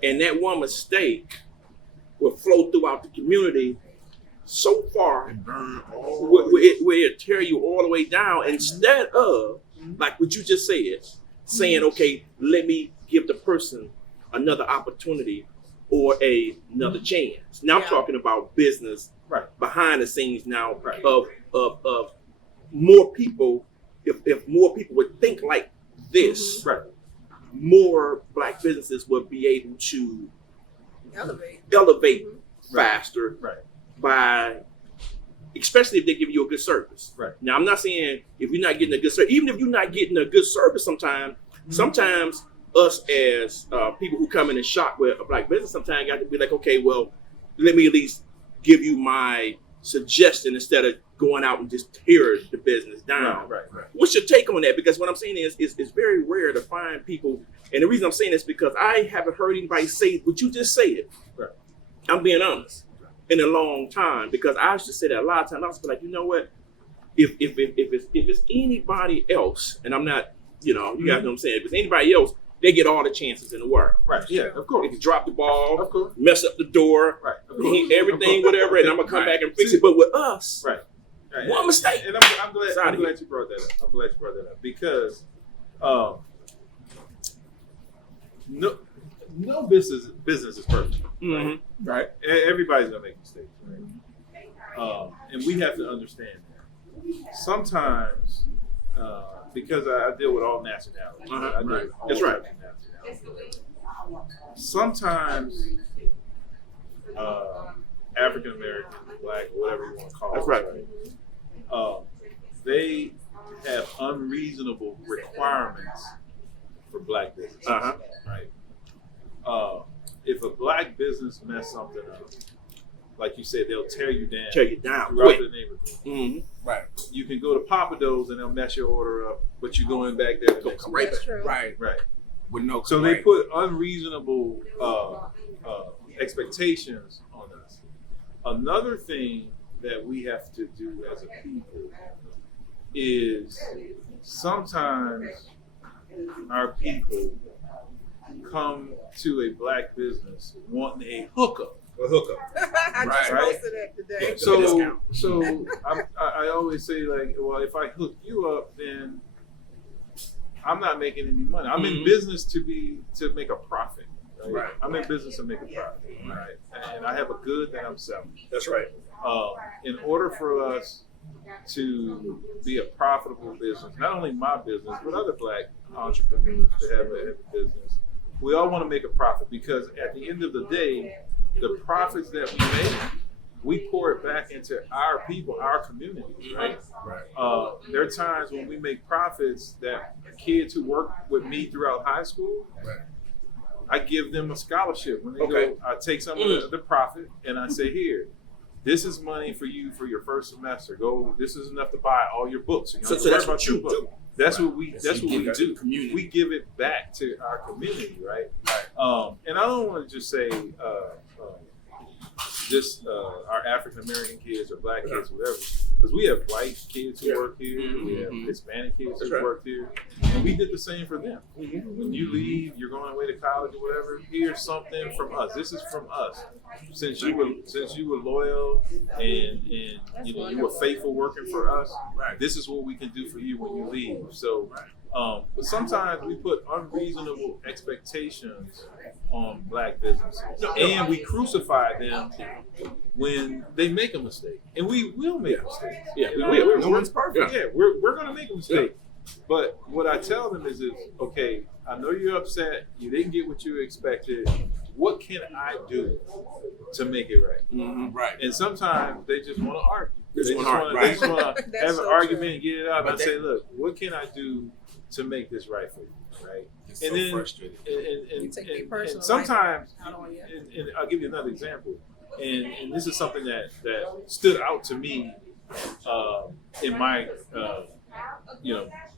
And that one mistake will flow throughout the community so far And burn all where it tear you all the way down instead of, like what you just said, saying, okay, let me give the person another opportunity or another chance. Now I'm Yeah. talking about business Right. behind the scenes now Right. of more people. If more people would think like this, Right. more black businesses would be able to elevate faster Right. by, especially if they give you a good service. Right. Now, I'm not saying if you're not getting a good service, even if you're not getting a good service sometimes us as people who come in and shop with a black business, sometimes got to be like, okay, well, let me at least give you my suggestion instead of going out and just tear the business down. Right. What's your take on that? Because what I'm saying is it's very rare to find people, and the reason I'm saying this is because I haven't heard anybody say what you just said. Right. I'm being honest. In a long time, because I used to say that a lot of times. I was like, you know what? If it's anybody else, and I'm not, you know, you guys know what I'm saying. If it's anybody else, they get all the chances in the world. Right. Yeah. Of They course. can drop the ball, Of course. mess up the door, Right. Of everything, whatever, and I'm gonna come back and fix it. But with us, Right. one mistake. And I'm glad you brought that up. I'm glad you brought that up because no business is perfect. Mm-hmm. Right? Everybody's gonna make mistakes, right? And we have to understand that. Sometimes, because I deal with all nationalities, I deal with all That's right. types of nationalities. Sometimes African American, Black, whatever you want to call it, That's right. They have unreasonable requirements for Black businesses, right? If a Black business mess something up, like you said, they'll tear you down throughout the neighborhood. Mm-hmm. Right. You can go to Papa Do's and they'll mess your order up, but you're going back there to next week. That's true. Right. Right. With no. So they put unreasonable expectations on us. Another thing that we have to do as a people is sometimes our people come to a Black business wanting a hookup. I just Right. posted that today. So I always say, like, well, if I hook you up, then I'm not making any money. I'm in business to make a profit. Right? I'm in business to make a profit, right? And I have a good that I'm selling. That's right. In order for us to be a profitable business, not only my business, but other Black entrepreneurs to have a business, we all want to make a profit because at the end of the day, the profits that we make, we pour it back into our people, our community, right? Right. There are times when we make profits that kids who work with me throughout high school, Right. I give them a scholarship. When they go, I take some of the profit and I say, here, this is money for you for your first semester. Go, this is enough to buy all your books. You know, So that's what you do. That's Right. what we. That's That's what what you we give to do. the community. We give it back to our community, right? Right. And I don't want to just say just our African American kids or Black kids, whatever, because we have white kids who work here, we have Hispanic kids who work here, and we did the same for them. When you leave, you're going away to college or whatever. Here's something from us. This is from us. Since you were loyal and you know you were faithful working for us, this is what we can do for you when you leave. So. But sometimes we put unreasonable expectations on Black businesses, and we crucify them when they make a mistake, and we will make mistakes. Yeah, No one's perfect. Yeah, we're gonna make a mistake. But what I tell them is, okay, I know you're upset. You didn't get what you expected. What can I do to make it right? Right. And sometimes they just want to argue. They just Right. want to That's have so an argument and get it out. But And I say, look, what can I do to make this right for you, right? It's And so then, frustrating. You take your personal and sometimes, life out on you. and I'll give you another example, and this is something that stood out to me in my,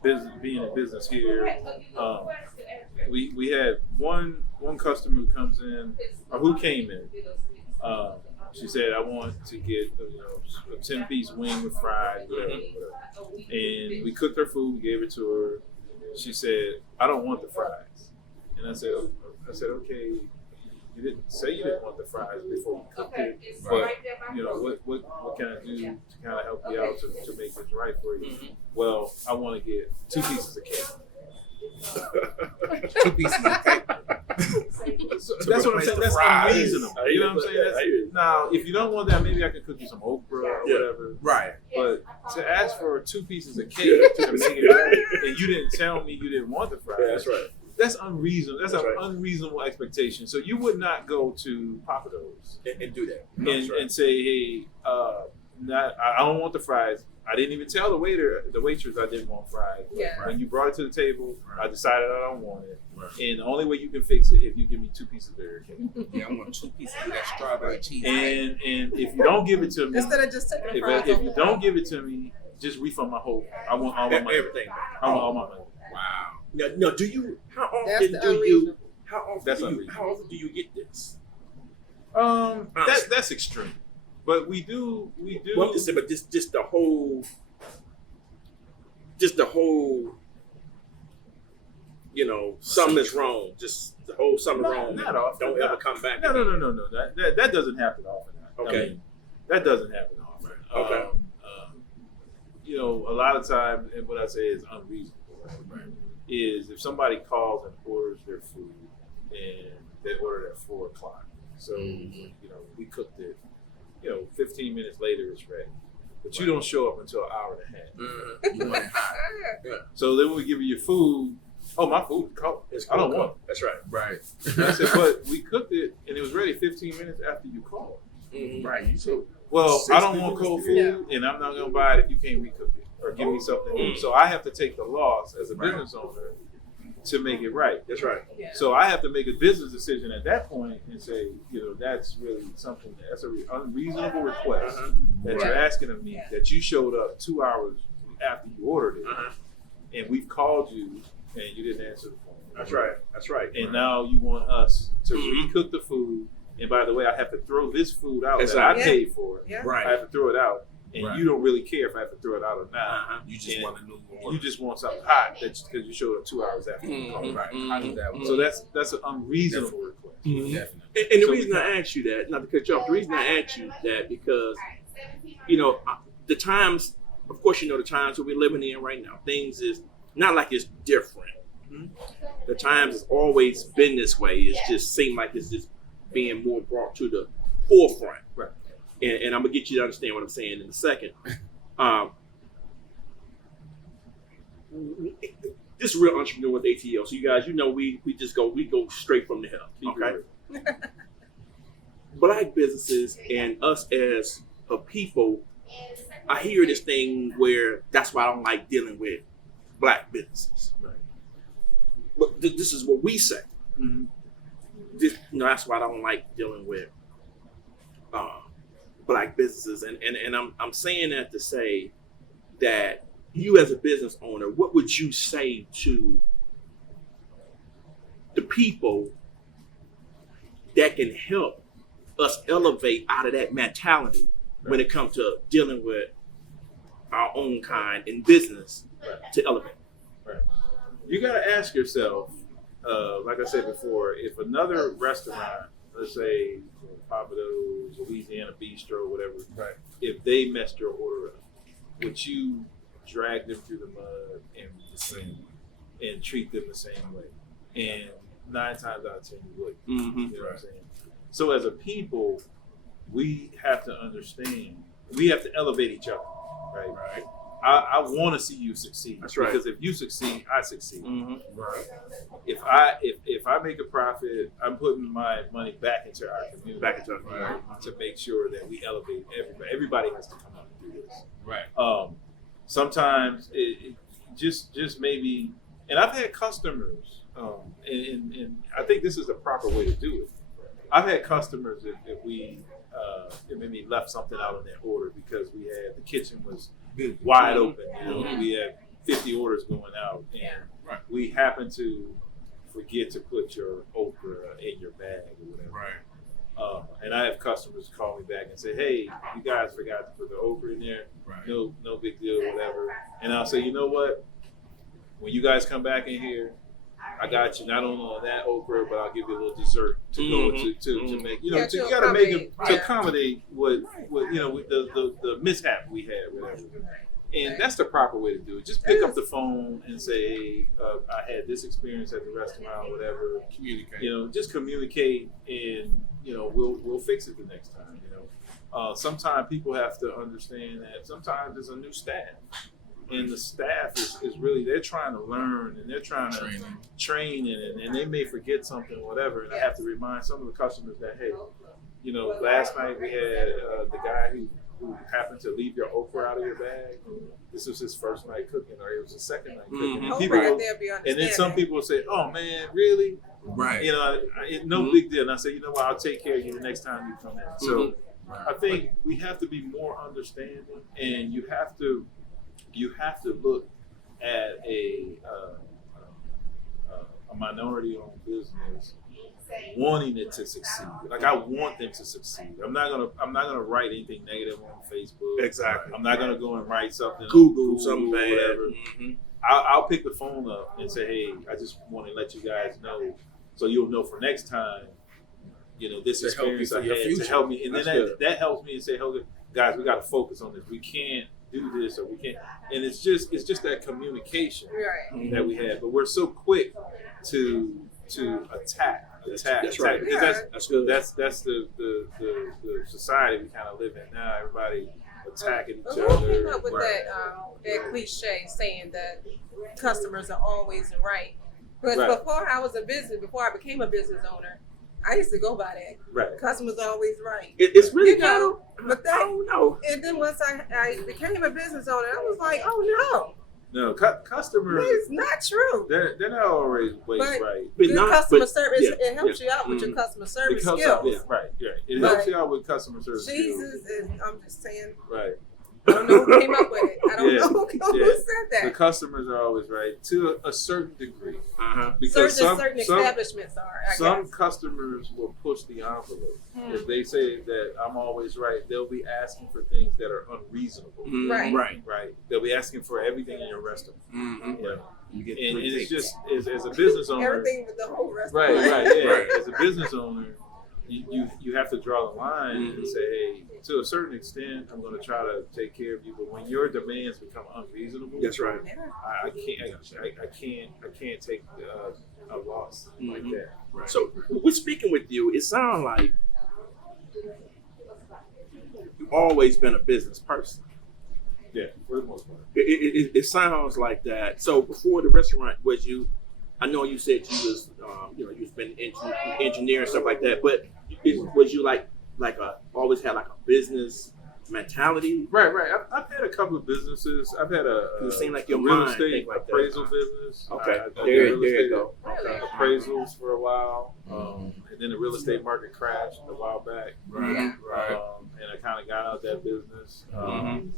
business, being in business here. We had one customer who comes in, or who came in. She said, I want to get a 10-piece wing with fries, whatever. And we cooked her food, gave it to her. She said, I don't want the fries. And I said, okay, you didn't say you didn't want the fries before we cooked it, but what can I do to kind of help you out to make this right for you? Well, I want to get 2 pieces of cake. 2 pieces of cake. So that's what I'm saying. That's unreasonable. I You know hear what I'm that. I hear saying? Now, if you don't want that, maybe I could cook you some okra or whatever. Right. But to ask for 2 pieces of cake to make it right, and you didn't tell me you didn't want the fries. That's right. That's unreasonable. That's an right. unreasonable expectation. So you would not go to Papa Do's And do that. and say, hey, I don't want the fries. I didn't even tell the waitress I didn't want fries. Yeah. When you brought it to the table, I decided I don't want it. Right. And the only way you can fix it if you give me 2 pieces of berry cake. Yeah, I want 2 pieces of that strawberry cheese. And if you don't give it to me, Instead of just taking the fries if off you the don't give it to me, just refund my whole. I want all my money. Everything. I want all my money. Wow. Now, do you? How That's often the do you? unreasonable. That's unreasonable. How often do you get this? That's extreme. But we do. Well, I'm just saying, but just the whole something is wrong. Just the whole something wrong. Not often. Don't ever come back. No. That doesn't happen often. Okay. I mean, that doesn't happen often. Okay. A lot of times, and what I say is unreasonable. Right? Is if somebody calls and orders their food and they ordered at 4 o'clock. So we cooked it. 15 minutes later it's ready. But you don't show up until an hour and a half. You want it hot. Yeah. So then we give you your food. Oh, my food is cold. I don't want it. That's right. Right. And I said, but we cooked it and it was ready 15 minutes after you called. Mm-hmm. Right. So, I don't want cold food and I'm not going to buy it if you can't recook it or give me something new. So I have to take the loss as a business owner to make it right. That's right. Yeah. So I have to make a business decision at that point and say, that's really something that's an unreasonable request that you're asking of me, that you showed up 2 hours after you ordered it, and we've called you and you didn't answer the phone. That's right. That's right. And now you want us to recook the food. And by the way, I have to throw this food out that I paid for. Yeah. Right. I have to throw it out. And you don't really care if I have to throw it out or not. You just want to know more. You just want something hot because you showed up 2 hours after you called. Right. How does that work? So that's an unreasonable request. Definitely. And the reason I asked you that, not to cut you off, the reason I asked you that because, the times, of course, the times that we're living in right now, things is not like it's different. The times has always been this way. It just seemed like it's just being more brought to the forefront. Right. And I'm gonna get you to understand what I'm saying in a second. This is Real Entrepreneurs ATl. So you guys, we go straight from the hell. Okay. Black businesses and us as a people, I hear this thing where that's why I don't like dealing with black businesses. Right. But this is what we say. That's why I don't like dealing with black businesses, and I'm saying that to say that you as a business owner, what would you say to the people that can help us elevate out of that mentality when it comes to dealing with our own kind in business to elevate? Right. You got to ask yourself, like I said before, if another restaurant, let's say Papados, Louisiana Bistro, whatever, if they messed your order up, would you drag them through the mud and treat them the same way? And 9 times out of 10 you would. You know what I'm saying? So as a people, we have to understand, we have to elevate each other, right? I want to see you succeed. That's right. Because if you succeed, I succeed. Right. If I make a profit, I'm putting my money back into our community, to make sure that we elevate everybody. Everybody has to come up and do this. Right. Sometimes it just maybe, and I've had customers, and I think this is the proper way to do it. I've had customers if we maybe left something out on their order because the kitchen was wide open. We had 50 orders going out, and we happened to forget to put your okra in your bag or whatever. Right. And I have customers call me back and say, "Hey, you guys forgot to put the okra in there. Right. No big deal, whatever." And I'll say, "You know what? When you guys come back in here, I got you not only on that okra, but I'll give you a little dessert to go to make you got to make it to accommodate what the mishap we had, whatever." And that's the proper way to do it. Just pick up the phone and say, "Hey, I had this experience at the restaurant, whatever." Communicate. Just communicate, and we'll fix it the next time. Sometimes people have to understand that sometimes there's a new staff. And the staff is really, they're trying to learn and they're trying to train and they may forget something or whatever. And I have to remind some of the customers that, hey, last night we had the guy who happened to leave your okra out of your bag. This was his first night cooking, or it was his second night cooking. And then some people will say, "Oh man, really?" Right. No big deal. And I say, "You know what? I'll take care of you the next time you come in." So I think we have to be more understanding, and you have to look at a minority-owned business wanting it to succeed. Like I want them to succeed. I'm not gonna write anything negative on Facebook. Exactly. I'm not gonna go and write something Google on something or bad. whatever. I'll pick the phone up and say, hey, I just want to let you guys know, so you'll know for next time, this To help you experience for I your had to future. help me. And then That's good. that helps me and say, hey, guys, we got to focus on this. We can't do this, or we can't. And it's just that communication Right. that we have. But we're so quick to attack. That's right. Because That's good. that's the society we kind of live in now. Everybody attacking each But other. who came up with that cliche saying that customers are always right? Because Right. before I became a business owner, I used to go by that. Right. Customers are always right. It's really You know, but I that, don't know. and then once I became a business owner, I was like, oh No, no, customers. it's not true. They're not always But right. But Good not- customer but- service, yeah, it helps you out with your Mhm. customer service Because skills. yeah, right. It But helps you out with customer service skills. Jesus is, I'm just saying, Right. I don't know who came up with it. I don't Yeah, know who yeah. said The that. customers are always right to a certain degree. Uh-huh. Because Certain some establishments are, I some guess. customers will push the envelope. Hmm. If they say that I'm always right, they'll be asking for things that are unreasonable. Mhm. Right. Right. Right. They'll be asking for everything in your restaurant. Mm-hmm. Yeah. You get And three it's takes. just as a business owner. Everything with the whole restaurant. Right. Yeah. Right. As a business owner, you have to draw the line and say, hey, to a certain extent, I'm going to try to take care of you. But when your demands become unreasonable, That's right. Yeah. I can't take a loss like Mhm. that. So, we're speaking with you. It sounds like you've always been a business person. Yeah, for the most part. It sounds like that. So, before the restaurant, I know you said you was, you've been engineer and stuff like that. But was you like always had like a business mentality? Right. I've had a couple of businesses. I've had a It seemed like your real mind estate think like that. appraisal business. Okay, I did there real you estate go. Really? appraisals for a while, Mhm. and then the real estate market crashed a while back, Right. and I kind of got out of that business. Mhm.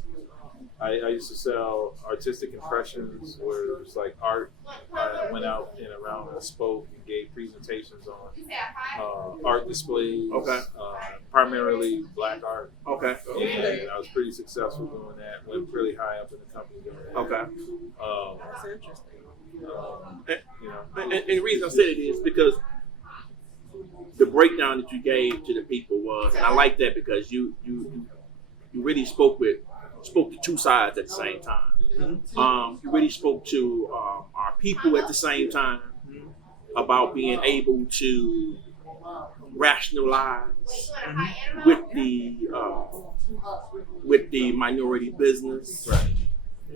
I used to sell artistic impressions, where it was like art. I went out and around and spoke and gave presentations on art displays, Okay. primarily black art. Okay. And I was pretty successful doing that. Went pretty high up in the company doing that. Okay. That's interesting. And the reason I said it is because the breakdown that you gave to the people was, and I like that because you really spoke to two sides at the same time. You really spoke to our people at the same time about being able to rationalize with the minority business. Right.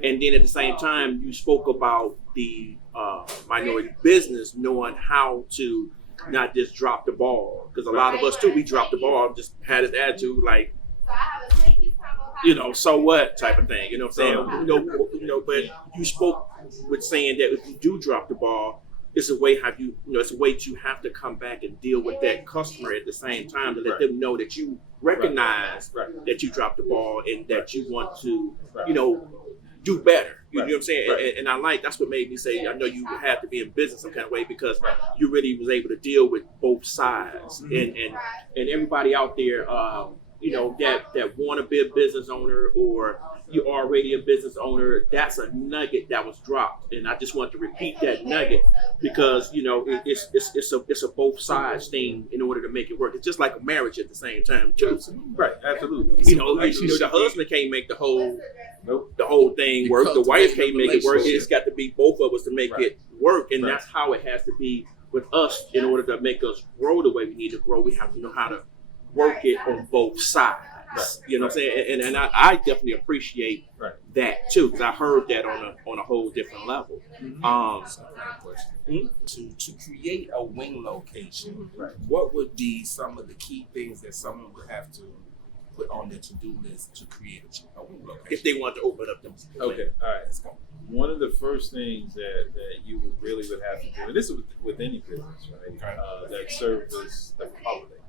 And then at the same time, you spoke about the minority business knowing how to not just drop the ball. Because a lot of us too, we dropped the ball, just had this attitude like, so what type of thing. You know what I'm saying? But you spoke with saying that if you do drop the ball, it's a way it's a way that you have to come back and deal with that customer at the same time to let them know that you recognize that you dropped the ball and that you want to, do better. You know what I'm saying? Right. And that's what made me say, I know you have to be in business some kind of way because you really was able to deal with both sides. Mm-hmm. And everybody out there, that want to be a business owner or you're already a business owner, that's a nugget that was dropped. And I just want to repeat that nugget because, it's a both sides thing in order to make it work. It's just like a marriage at the same time, too. Right. Absolutely. The husband can't make the whole thing work. The Cultivate wife the can't make it work. relationship. It's got to be both of us to make Right. it work. And Right. that's how it has to be with us in order to make us grow the way we need to grow. We have to know how to work it on both sides. Right. You know what I'm saying? And I definitely appreciate Right. that too because I heard that on a whole different level. So I have a question. To create a wing location, what would be some of the key things that someone would have to put on their to-do list to create a wing location? If they want to open up them. Okay. All right. Let's go. One of the first things that you would have to do, and this is with any business, right, that service the public,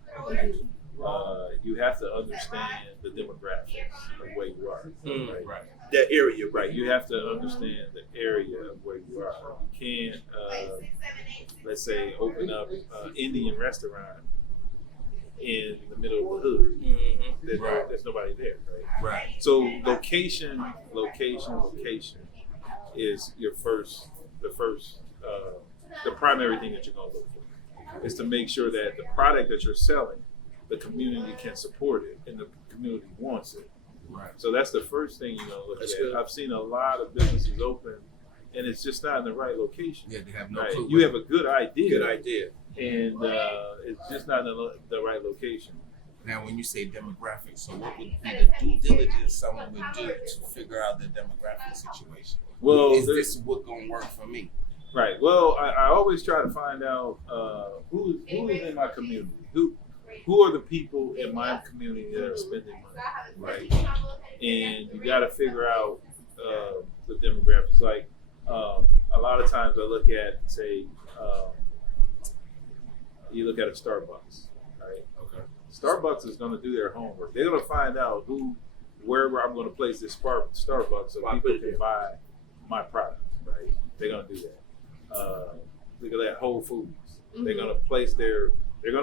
you have to understand the demographics of where you are. Right. That area, Right. You have to understand the area of where you are. You can't, let's say, open up an Indian restaurant in the middle of the hood. There's nobody there, right? Right. So location is the primary thing that you're going to look for. Is to make sure that the product that you're selling, the community can support it and the community wants it. Right. So that's the first thing you're going to look That's at. good. I've seen a lot of businesses open and it's just not in the right location. Yeah, they have no Right? clue. You have a good idea. Good idea. And it's just not in the right location. Now, when you say demographics, so what would be the due diligence someone would do to figure out the demographic situation? Well, Is this what gonna work for me? Right. Well, I always try to find out who is in my community. Who are the people in my community that are spending money, right? And you got to figure out the demographics. Like a lot of times, I look at, say, you look at a Starbucks, right? Okay. Starbucks is going to do their homework. They're going to find out wherever I'm going to place this Starbucks, so people can buy my product, right? They're going to do that. Look at that Whole Foods. Mm-hmm. They're going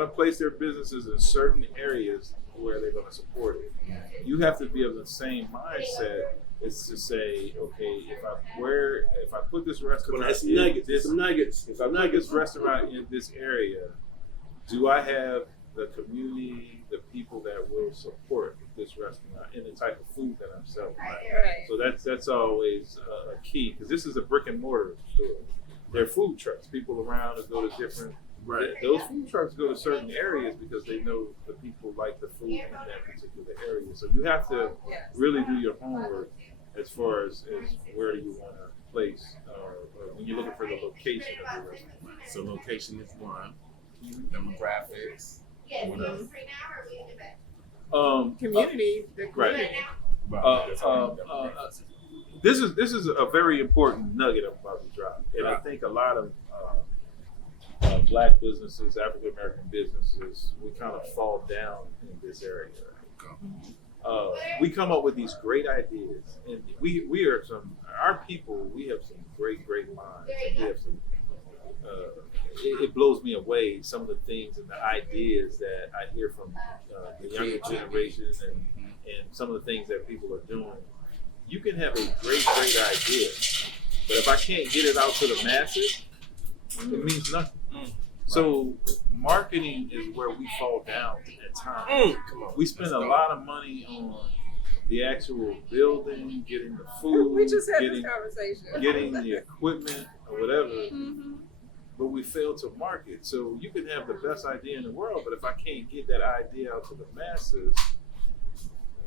to place their businesses in certain areas where they're going to support it. You have to be of the same mindset. It's to say, okay, if I put this restaurant if I put this restaurant in this area, do I have the community, the people that will support this restaurant and the type of food that I'm selling? Right. So that's always a key, because this is a brick and mortar store. They're food trucks. People around that go to different. Right. Those food trucks go to certain areas because they know the people like the food in that particular area. So you have to really do your homework as far as where do you want to place when you're looking for the location of your restaurant. So location is one. Demographics. What else? Community, the community. This is a very important nugget I'm about to drop, and I think a lot of Black businesses, African American businesses, we kind of fall down in this area. We come up with these great ideas, and we are our people. We have some great minds. And we have some. It blows me away, some of the things and the ideas that I hear from the younger generation and some of the things that people are doing. You can have a great idea, but if I can't get it out to the masses, it means nothing. So marketing is where we fall down at times. We spend a lot of money on the actual building, getting the food, We just had this conversation. getting the equipment or whatever. But we fail to market. So you can have the best idea in the world, but if I can't get that idea out to the masses,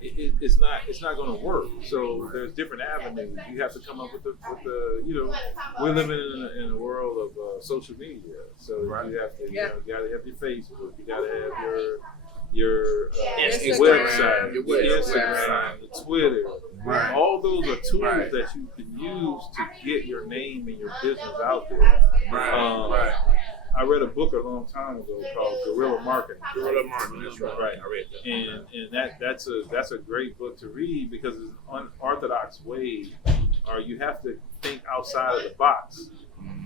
it's not going to work. So there's different avenues. You have to come up with the we're living in a world of social media. So you have to you got to have your Facebook, you got to have your website, your Instagram, your Twitter. Right. All those are tools that you can use to get your name and your business out there. Right. I read a book a long time ago called Guerrilla Marketing. Guerrilla marketing. That's right. Right. I read that. And that's a great book to read because it's an unorthodox way, or you have to think outside of the box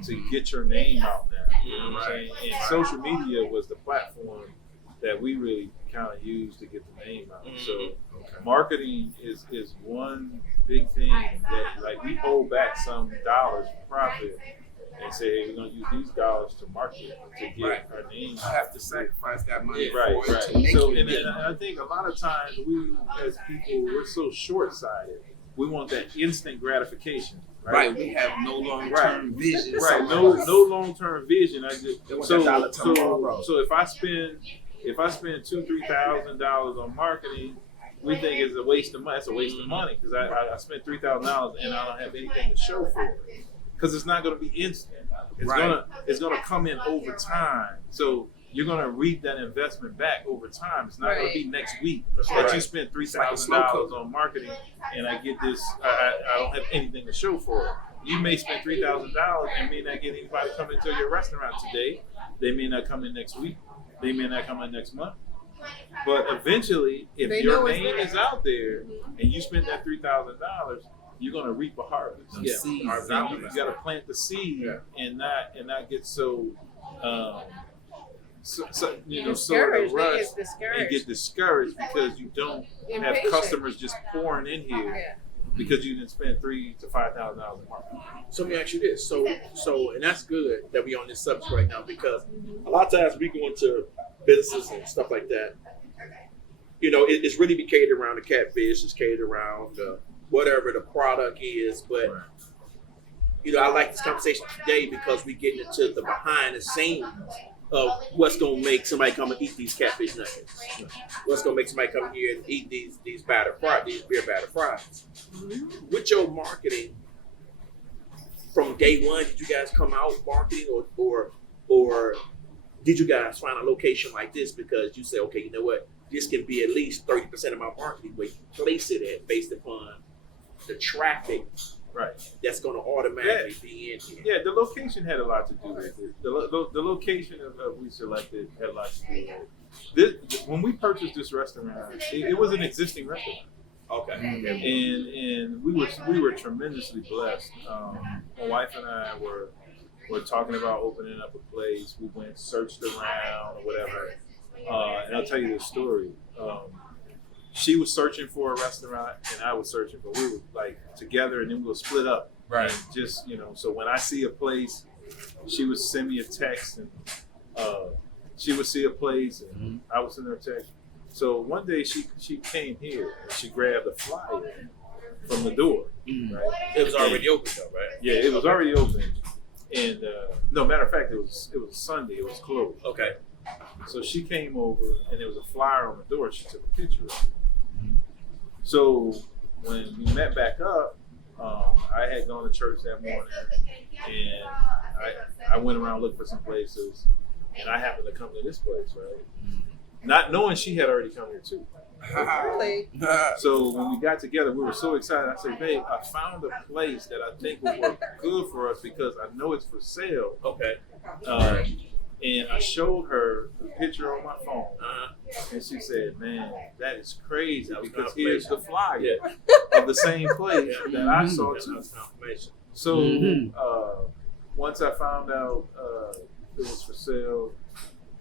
to get your name out there. You know what I'm saying? And social media was the platform that we really kind of use to get the name out. So marketing is one big thing that, like, we hold back some dollars for profit and say, hey, we're going to use these dollars to market to get our name out. I have to sacrifice that money Right. for it to make So, it and big. I think a lot of times we, as people, we're so short-sighted. We want that instant gratification. Right, we have no long-term vision. Right, no long-term vision. So if I spend $2,000-$3,000 on marketing, we think it's a waste of money. It's a waste of money because I spent $3,000 and I don't have anything to show for it. Because it's not going to be instant. It's gonna come in over time. So you're gonna reap that investment back over time. It's not gonna be next week. But you spent $3,000 on marketing, and I get this. I don't have anything to show for it. You may spend $3,000 and may not get anybody coming to your restaurant today. They may not come in next week. They may not come in next month. But eventually, if your name is out there and you spend that $3,000, you're gonna reap a harvest. You got to plant the seed and not get so discouraged. And get discouraged because you don't have customers just pouring in here. because you didn't spend $3,000 to $5,000 in marketing. So let me ask you this. So, and that's good that we on this subject right now, because a lot of times we go into businesses and stuff like that. You know, it's really be catered around the catfish, it's catered around whatever the product is. But, you know, I like this conversation today because we get into the behind the scenes of what's going to make somebody come and eat these catfish nuggets. What's going to make somebody come here and eat these batter fries, these beer batter fries. With your marketing, from day one, did you guys come out marketing or did you guys find a location like this because you say, okay, you know what, this can be at least 30% of my marketing where you place it at based upon the traffic that's going to automatically be in here. Yeah, the location had a lot to do with it. The location of we selected had a lot to do with it. When we purchased this restaurant, it was an existing restaurant. Okay. And we were tremendously blessed. My wife and I were talking about opening up a place. We went, searched around or whatever. And I'll tell you this story. She was searching for a restaurant and I was searching for. We were like together and then we would split up. Right. And just, you know, so when I see a place, she would send me a text and she would see a place and I would send her a text. So one day she came here and she grabbed a flyer from the door. Right? It was already open though, right? Yeah, it was already open. And no, matter of fact, it was Sunday. It was closed. Okay. So she came over and there was a flyer on the door. She took a picture of it. So when we met back up, I had gone to church that morning and I went around looking for some places and I happened to come to this place, right? Not knowing she had already come here too. Really? So when we got together, we were so excited. I said, babe, I found a place that I think will work good for us because I know it's for sale. Okay. And I showed her the picture on my phone. And she said, man, that is crazy because here's the flyer of the same place that I saw too. So once I found out it was for sale,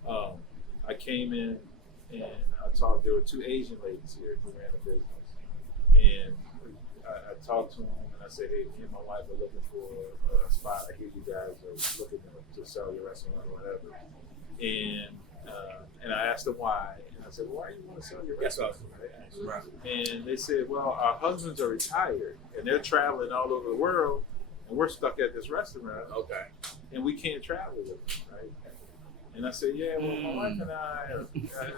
I came in and I talked. There were two Asian ladies here who ran the business. And I talked to them and I said, hey, me and my wife are looking for a spot. I hear you guys are looking to sell your restaurant or whatever. And I asked them why. And I said, well, why do you want to sell your restaurant? Right. And they said, well, our husbands are retired and they're traveling all over the world and we're stuck at this restaurant. Okay. And we can't travel with them, right? And I said, yeah, well, my wife and I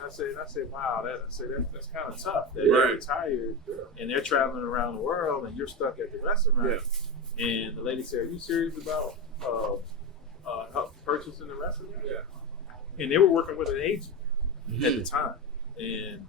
said, wow, that's kind of tough. That they're retired and they're traveling around the world and you're stuck at the restaurant. Yeah. And the lady said, are you serious about purchasing the restaurant? Yeah. And they were working with an agent at the time. And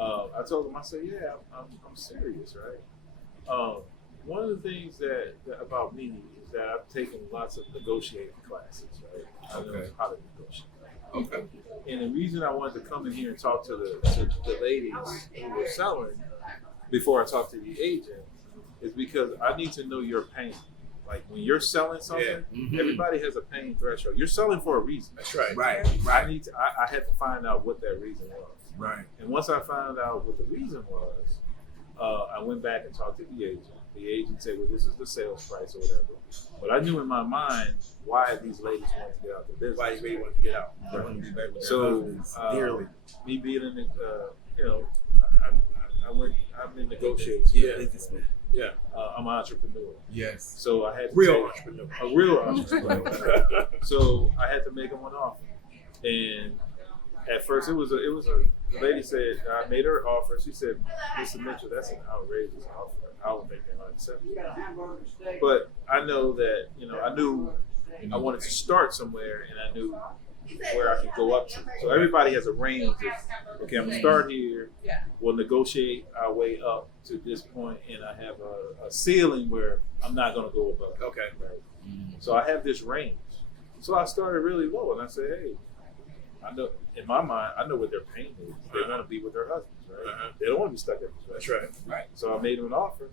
I told them, I said, yeah, I'm serious, right? One of the things that about me is that I've taken lots of negotiating classes, right? I know how to negotiate. Okay. And the reason I wanted to come in here and talk to the ladies who were selling before I talk to the agent is because I need to know your pain. Like when you're selling something, everybody has a pain threshold. You're selling for a reason. That's right. Right. I had to find out what that reason was. Right. And once I found out what the reason was, I went back and talked to the agent. The agent said, well, this is the sales price or whatever. But I knew in my mind why these ladies wanted to get out the business. Why these ladies wanted to get out. Right. So, me being in the, you know, I'm in negotiations. Yeah. Yeah. I'm an entrepreneur. Yes. So I had to a real entrepreneur. So I had to make them an offer. And at first it was a the lady said, I made her an offer. She said, Mr. Mitchell, that's an outrageous offer. I don't think they're going to accept it. But I know that, you know, I knew I wanted to start somewhere and I knew where I could go up to. So everybody has a range of, okay, I'm going to start here. We'll negotiate our way up to this point and I have a ceiling where I'm not going to go above. Okay. Right? So I have this range. So I started really low and I said, hey, I know in my mind, I know what their pain is. They want to be with their husbands, right? They don't want to be stuck at this restaurant. That's right. So I made them an offer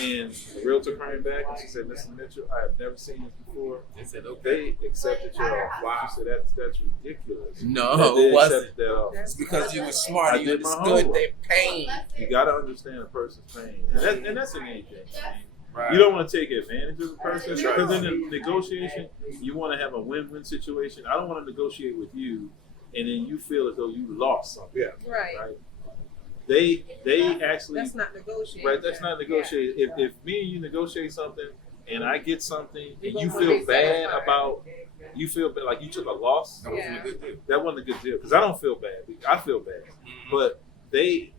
And the realtor came back and she said, "Mr. Mitchell, I have never seen this before." They said, okay. They accepted your offer. Wow. She said, "That's ridiculous." No, That they it wasn't. accepted that offer. It's because you were smart. I You did my understood homework. their pain. You got to understand a person's pain, and that's in anything. Right. You don't want to take advantage of a person That's because right. in a negotiation, you want to have a win-win situation. I don't want to negotiate with you, and then you feel as though you lost something. Yeah. Right. Right. They actually That's not negotiating. right. That's not negotiating. If me and you negotiate something, and I get something, and you both feel wanna be bad satisfied. about, you feel bad, like you took a loss. That wasn't a good deal. That wasn't a good deal because I don't feel bad. I feel bad, but they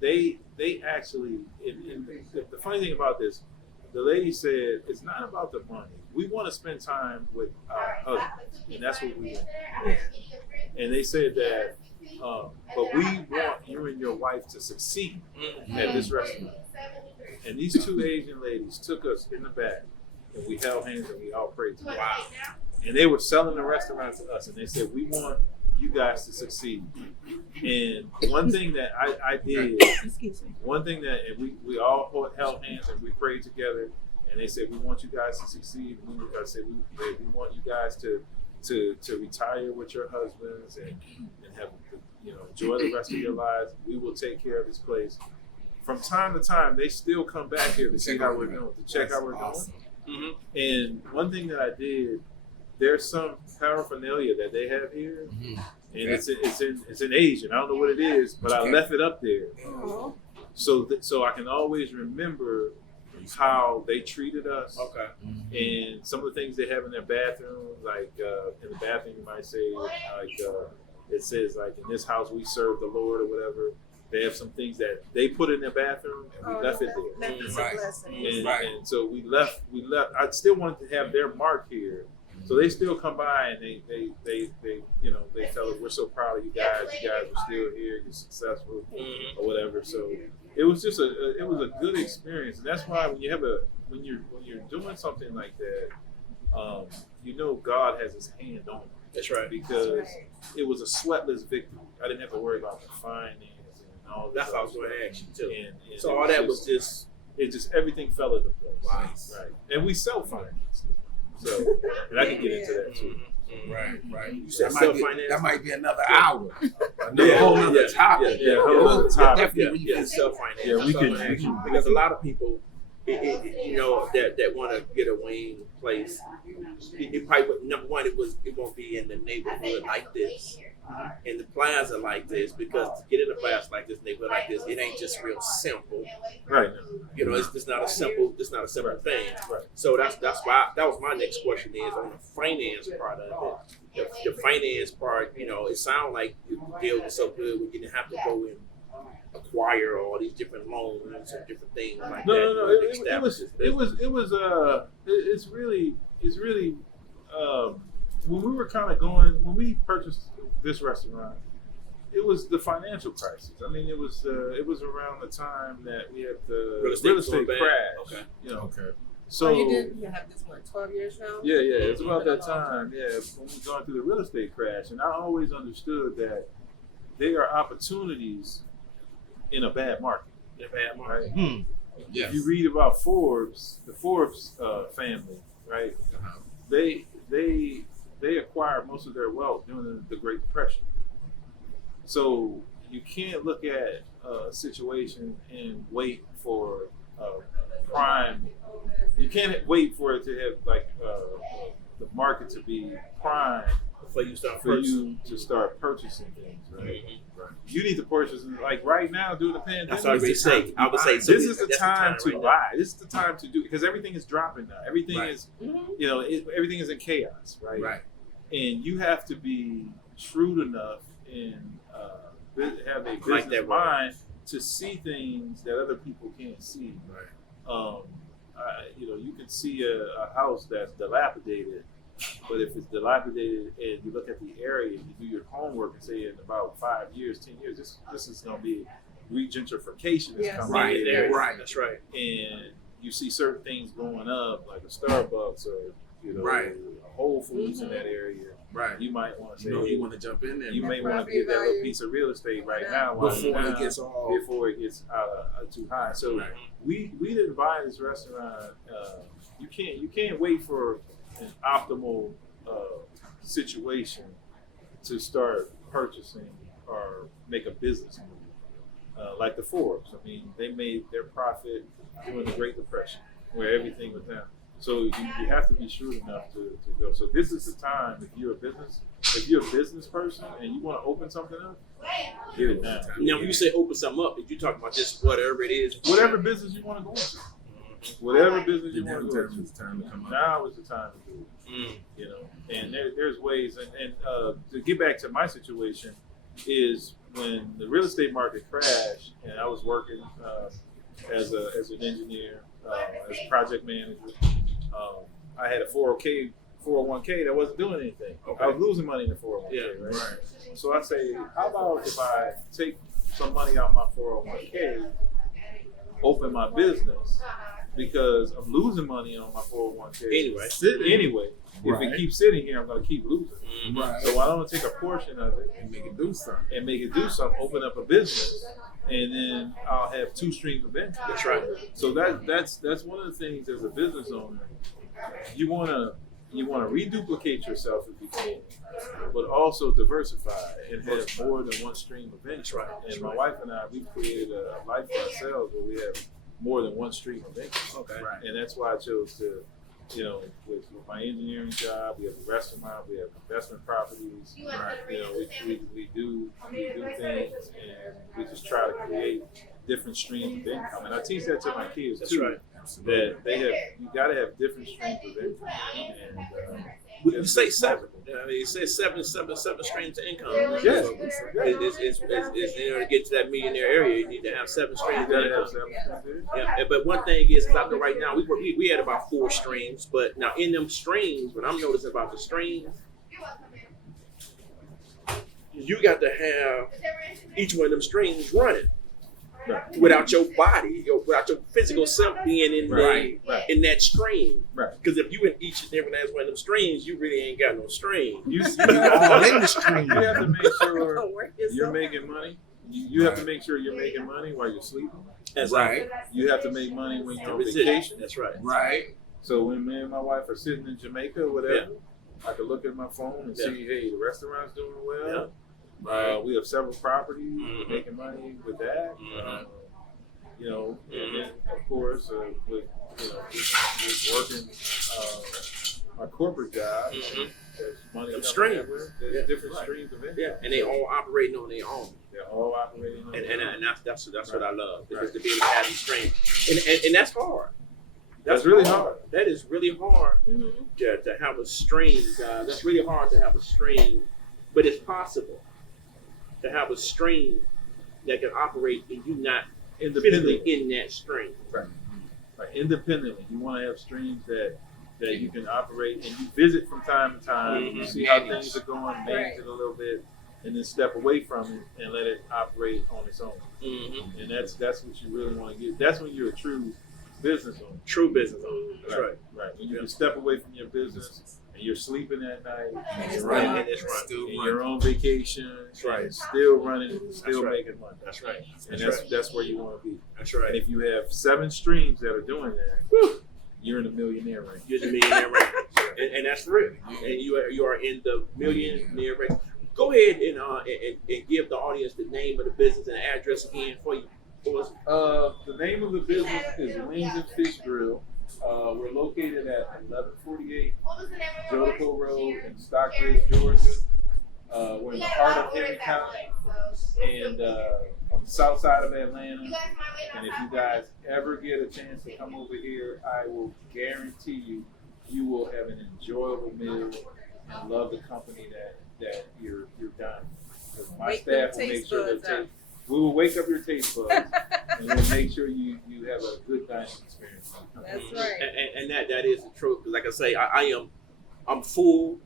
actually. The funny thing about this, the lady said, it's not about the money. We want to spend time with our husbands, and that's what we want. And they said that, but we want you and your wife to succeed at this restaurant. And these two Asian ladies took us in the back, and we held hands and we all prayed together. Wow. And they were selling the restaurant to us, and they said, we want you guys to succeed. And one thing that I did, one thing that, and we all held hands and we prayed together, and they said, we want you guys to succeed. I said, we want you guys to retire with your husbands and have, enjoy the rest of your lives. We will take care of this place. From time to time, they still come back here to see how we're doing, to check how we're awesome. doing. And one thing that I did, there's some paraphernalia that they have here, and it's in Asian. I don't know what it is, but I left it up there, so I can always remember how they treated us. Okay. And some of the things they have in their bathroom, like in the bathroom, you might say, like it says, like, in this house we serve the Lord or whatever. They have some things that they put in their bathroom, and we left it there. That is Right. a blessing. And so we left. I still wanted to have their mark here, so they still come by and they tell us, we're so proud of you guys. You guys are still here. You're successful or whatever. So it was just it was a good experience, and that's why when you're doing something like that, God has His hand on it. That's right. Because it was a sweatless victory. I didn't have to worry about the finance and all that. That's what I was going to ask you too. And So all that was just it just everything fell into place. Wow. Right. And we self-financed it. So, and I can get into that too. Right. You said That might, be, self-finance. that might be another hour. Another whole other topic. Yeah, whole other topic. Definitely. Yeah, self-finance. Yeah, we can- Self-finance. Because a lot of people, that want to get a wing place, it probably number one, it won't be in the neighborhood like this, in the plaza like this, because to get in a plaza like this, neighborhood like this, it ain't just real simple. Right. It's not a simple thing. Right. So that's why that was my next question is on the finance part of it. The finance part, it sounds like the deal was so good we didn't have to go and acquire all these different loans and different things like that. No. It's really when we purchased this restaurant, it was the financial crisis. I mean, it was around the time that we had the real estate crash. Okay. Okay. So you have this 12 years now? yeah, it's about that time. Yeah, when we going through the real estate crash, and I always understood that there are opportunities in a bad market. Right? Yes. If you read about Forbes, the Forbes family, right? They acquired most of their wealth during the Great Depression. So you can't look at a situation and wait for prime. You can't wait for it to have the market to be prime Before you start for you to start purchasing things, right? Right. You need to purchase, like right now during the pandemic. That's what I was going to say. This is the time to buy. This is the time to do, because everything is dropping now. Everything is, everything is in chaos, right? Right. And you have to be shrewd enough and have a Like business that mind to see things that other people can't see. Right. You can see a house that's dilapidated, but if it's dilapidated and you look at the area and you do your homework and say in about 5 years, 10 years, this is going to be regentrification is coming Right. in there. Right. That's right. And you see certain things going up, like a Starbucks or Right. a Whole Foods in that area. Right. You might want to say, You know, you want to jump in there. you may want to Property get that little value. piece of real estate right now while before it's it down, gets all. before it gets too high. So Right. we didn't buy this restaurant. You can't wait for an optimal situation to start purchasing or make a business move. Like the Forbes, I mean, they made their profit during the Great Depression, where everything was down. So you have to be shrewd enough to go. So this is the time if you're a business person and you want to open something up, get it now. Now, when you say open something up, you talking about just whatever it is? Whatever business you want to go into. Whatever business you want to go It's time to come into. up. Now is the time to do it. You know, and there's ways. And to get back to my situation is when the real estate market crashed, and I was working as an engineer, as a project manager. I had a 401k that wasn't doing anything. Okay. I was losing money in the 401k, Yeah. right? So I say, how about if I take some money out my 401k, open my business, because I'm losing money on my 401k. Anyway, if Right. it keeps sitting here, I'm going to keep losing. Right. So why don't I take a portion of it And make it do something. and make it do something, open up a business, and then I'll have two streams of income. That's right. So that's one of the things as a business owner, you wanna reduplicate yourself if you can, but also diversify and have more than one stream of income. Right. And my wife and I, we've created a life for ourselves where we have more than one stream of income. Okay. Right. And that's why I chose to, you know, with my engineering job, we have a restaurant, we have investment properties. Right. You know, we do things, and we just try to create different streams of income. And I teach that to my kids That's too. right. Absolutely. That you got to have different streams of income. And You say seven. I mean, you say seven streams of income. Yeah. So it's in order to get to that millionaire area, you need to have seven you streams of got to income. have seven streams of income. Yeah, but one thing is, I know right now we had about 4 streams, but now in them streams, what I'm noticing about the streams, you got to have each one of them streams running Right. without your body, without your physical self being in Right. in that stream. Right. Because if you in each and every last one of them streams, you really ain't got no stream. You All in the stream. you have to make sure Don't work yourself you're out. making money. You have to make sure you're making money while you're sleeping. That's Right. You have to make money when you're on That's it. vacation. That's right. Right. So when me and my wife are sitting in Jamaica or whatever, I could look at my phone and Yeah. see, hey, the restaurant's doing well. Yeah. Right. We have several properties. Mhm. We're making money with that. Mhm. You know, and then of course with just working my corporate job, Mhm. there's money Them coming streams. everywhere. There's Yeah. different Right. streams of income. Yeah, and they all operating on their own. They're all operating on And that's what I love, because Right. to be able to have these streams, and that's hard. That's really hard. That is really hard Mhm. to have a stream, guys. That's really hard to have a stream, but it's possible to have a stream that can operate and you not physically independently. in that stream. Right. Independently. You want to have streams that you can operate and you visit from time to time. You Mhm. see how Manage. things are going, manage Right. it a little bit, and then step away from it and let it operate on its own. Mm-hmm. And that's what you really want to get. That's when you're a true business owner. True business owner. That's right. Right. When you can step away from your business and you're sleeping at night, and That's you're right. running, And it's right. Still and running. you're on vacation, That's right. and still running, still That's right. making money. That's right. And That's that's where you want to be. That's And right. if you have 7 streams that are doing that, you're in a millionaire range. You're the millionaire rank, and that's real. And you are in the millionaire rank. Go ahead and give the audience the name of the business and address again for you. The name of the business is Wings and Fish Grill. We're located at 1148 Jolico Road in Stockbridge, Georgia. We're in the heart of Henry County and on the south side of Atlanta. And if you guys ever get a chance to come over here, I will guarantee you will have an enjoyable meal and love the company that you're dining. Because my Wake staff them will make taste sure buds that up. we will wake up your taste buds and we'll make sure you have a good dining experience. That's right. And that is the truth. Like I say, I'm full.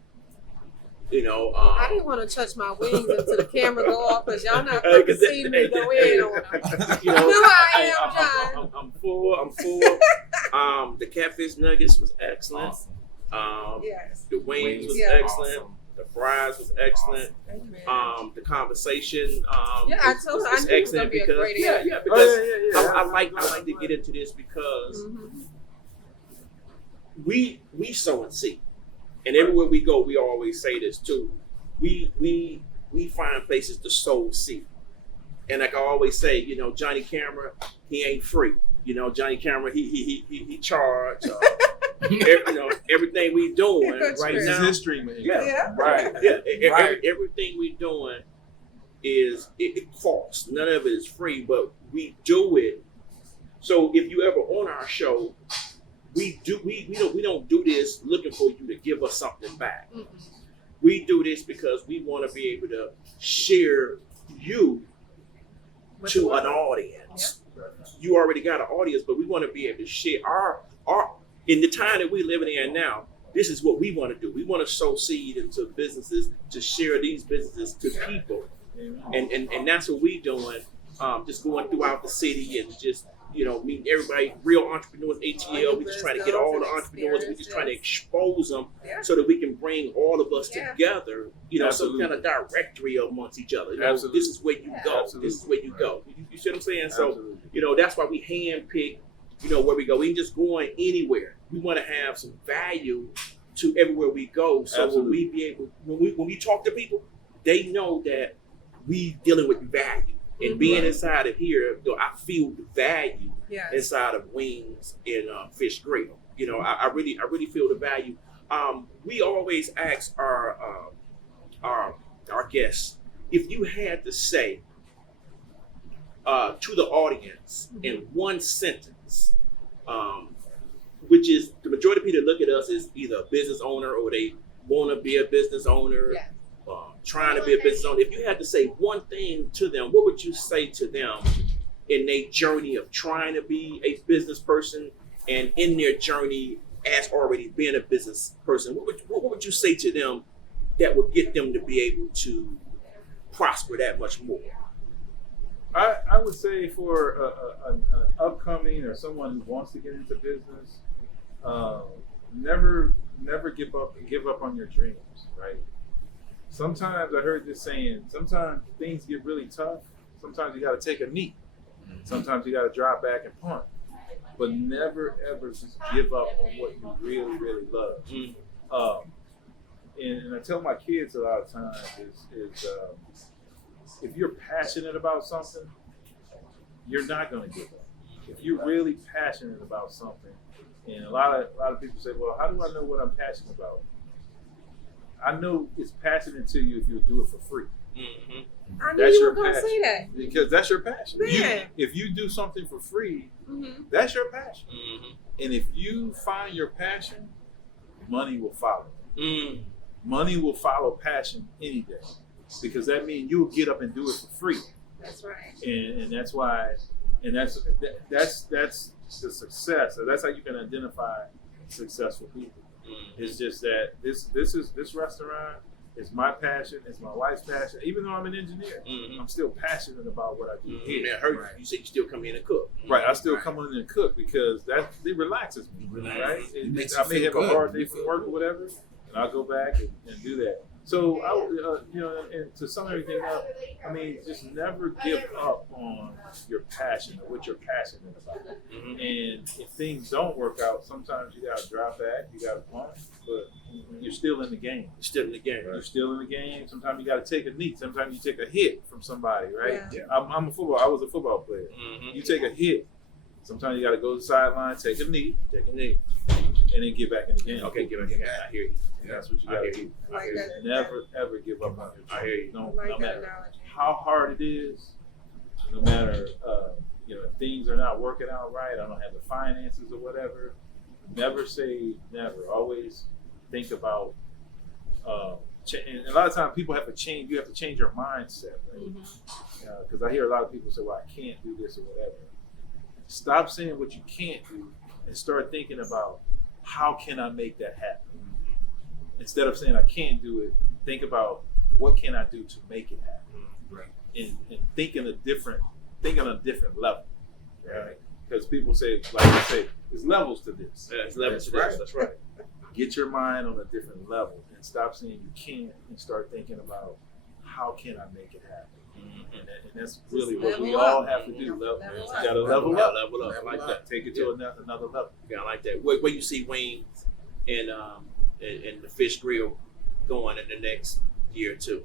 You know, I didn't want to touch my wings until the camera go off because y'all not going to see me go in on them. you know, You know how I am, John. I'm full. The catfish nuggets was excellent. Awesome. Yes. The wings was Yeah. excellent. Awesome. The fries was excellent. Amen. The conversation. Yeah, I told her I is knew it was gonna excellent be a because great yeah, event. yeah, because yeah. I like to get into this because Mhm. we sow and see, and everywhere we go, we always say this too. We find places to sow seed, and like I always say, you know, Johnny Camera, he ain't free. You know, Johnny Camera, he charge. You know, everything we doing That's right true. This is now. his stream. Yeah. Right. Yeah, Right. everything we doing is it costs. None of it is free, but we do it. So if you ever on our show, we don't do this looking for you to give us something back. Mm-mm. We do this because we want to be able to share you With to the an world. audience. You already got an audience, but we want to be able to share our in the time that we're living in now. This is what we want to do. We want to sow seed into businesses to share these businesses to people, and that's what we doing. Just going throughout the city and just meeting everybody. Real Entrepreneurs ATl. We just trying to get all the entrepreneurs. We just trying to expose them Yeah. so that we can bring all of us Yeah. together. Some Absolutely. kind of directory amongst each other. Absolutely. This is where you go. Absolutely. This is where you go. You see what I'm saying? So Absolutely. that's why we handpick, where we go. We ain't just going anywhere. We want to have some value to everywhere we go. So Absolutely. when we talk to people, they know that we dealing with value. And Mhm. being inside of here, I feel the value Yes. inside of Wings and Fish Grill. I really feel the value. We always ask our guests, if you had to say to the audience in one sentence, which is the majority of people that look at us is either a business owner or they want to be a business owner, Yeah. trying to be a business owner. If you had to say one thing to them, what would you say to them in their journey of trying to be a business person and in their journey as already being a business person? What would you say to them that would get them to be able to prosper that much more? I would say for an upcoming or someone who wants to get into business, never give up on your dreams, right? Sometimes I heard this saying, sometimes things get really tough. Sometimes you got to take a knee. Sometimes you got to drop back and punt. But never ever just give up on what you really, really love. And I tell my kids a lot of times is if you're passionate about something, you're not going to give up. If you're really passionate about something, and a lot of people say, well, how do I know what I'm passionate about? I know it's passionate to you if you do it for free. Mm-hmm. I knew That's you your were going to passion. say that. Because that's your passion. Yeah. If you do something for free, Mm-hmm. that's your passion. Mm-hmm. And if you find your passion, money will follow. Mm. Money will follow passion any day. Because that means you'll get up and do it for free. That's right. And that's why, and that's the success. So that's how you can identify successful people. It's just that this restaurant is my passion. It's my wife's passion. Even though I'm an engineer, I'm still passionate about what I do here. I heard you say you still come in and cook. Right, I still come in and cook because it relaxes me. Right, It makes I you may feel have a good. hard day You from feel work or good. whatever, and I'll go back and do that. So and to sum everything up, I mean, just never give up on your passion or what you're passionate about. And if things don't work out, sometimes you gotta drop back, you gotta punt, but you're still in the game. Still in the game. You're still in the game. Sometimes you got to take a knee. Sometimes you take a hit from somebody, right? Yeah. I was a football player. You take a hit. Sometimes you got to go to the sideline, take a knee, and then get back in the game. Okay, get back in. I hear you. That's what you got to do. Like that. Never ever give up on your I hear you. No, Like no that matter analogy. how hard it is, no matter if things are not working out right, I don't have the finances or whatever. Never say never. Always think about. And a lot of times people have to change. You have to change your mindset, right? Because I hear a lot of people say, "Well, I can't do this or whatever." Stop saying what you can't do and start thinking about how can I make that happen. Instead of saying I can't do it, think about what can I do to make it happen. Right. And think on a different level, right? Because people say, like I say, there's levels to this. Yeah, it's levels to That's this. That's right. get your mind on a different level and stop saying you can't and start thinking about how can I make it happen. And that's really what we all have to do. You gotta level up. I like that. Take it to another level. Yeah, I like that. Where you see Wings and the Fish Grill going in the next year or two?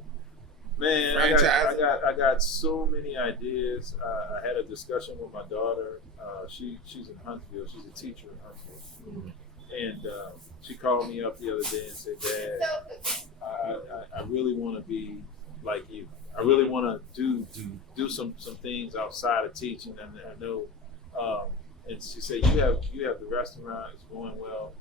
Man, I got so many ideas. I had a discussion with my daughter. She's in Huntsville. She's a teacher in Huntsville. And she called me up the other day and said, Dad, I really want to be like you. I really want to do some things outside of teaching. And I know, and she said, you have the restaurant, it's going well.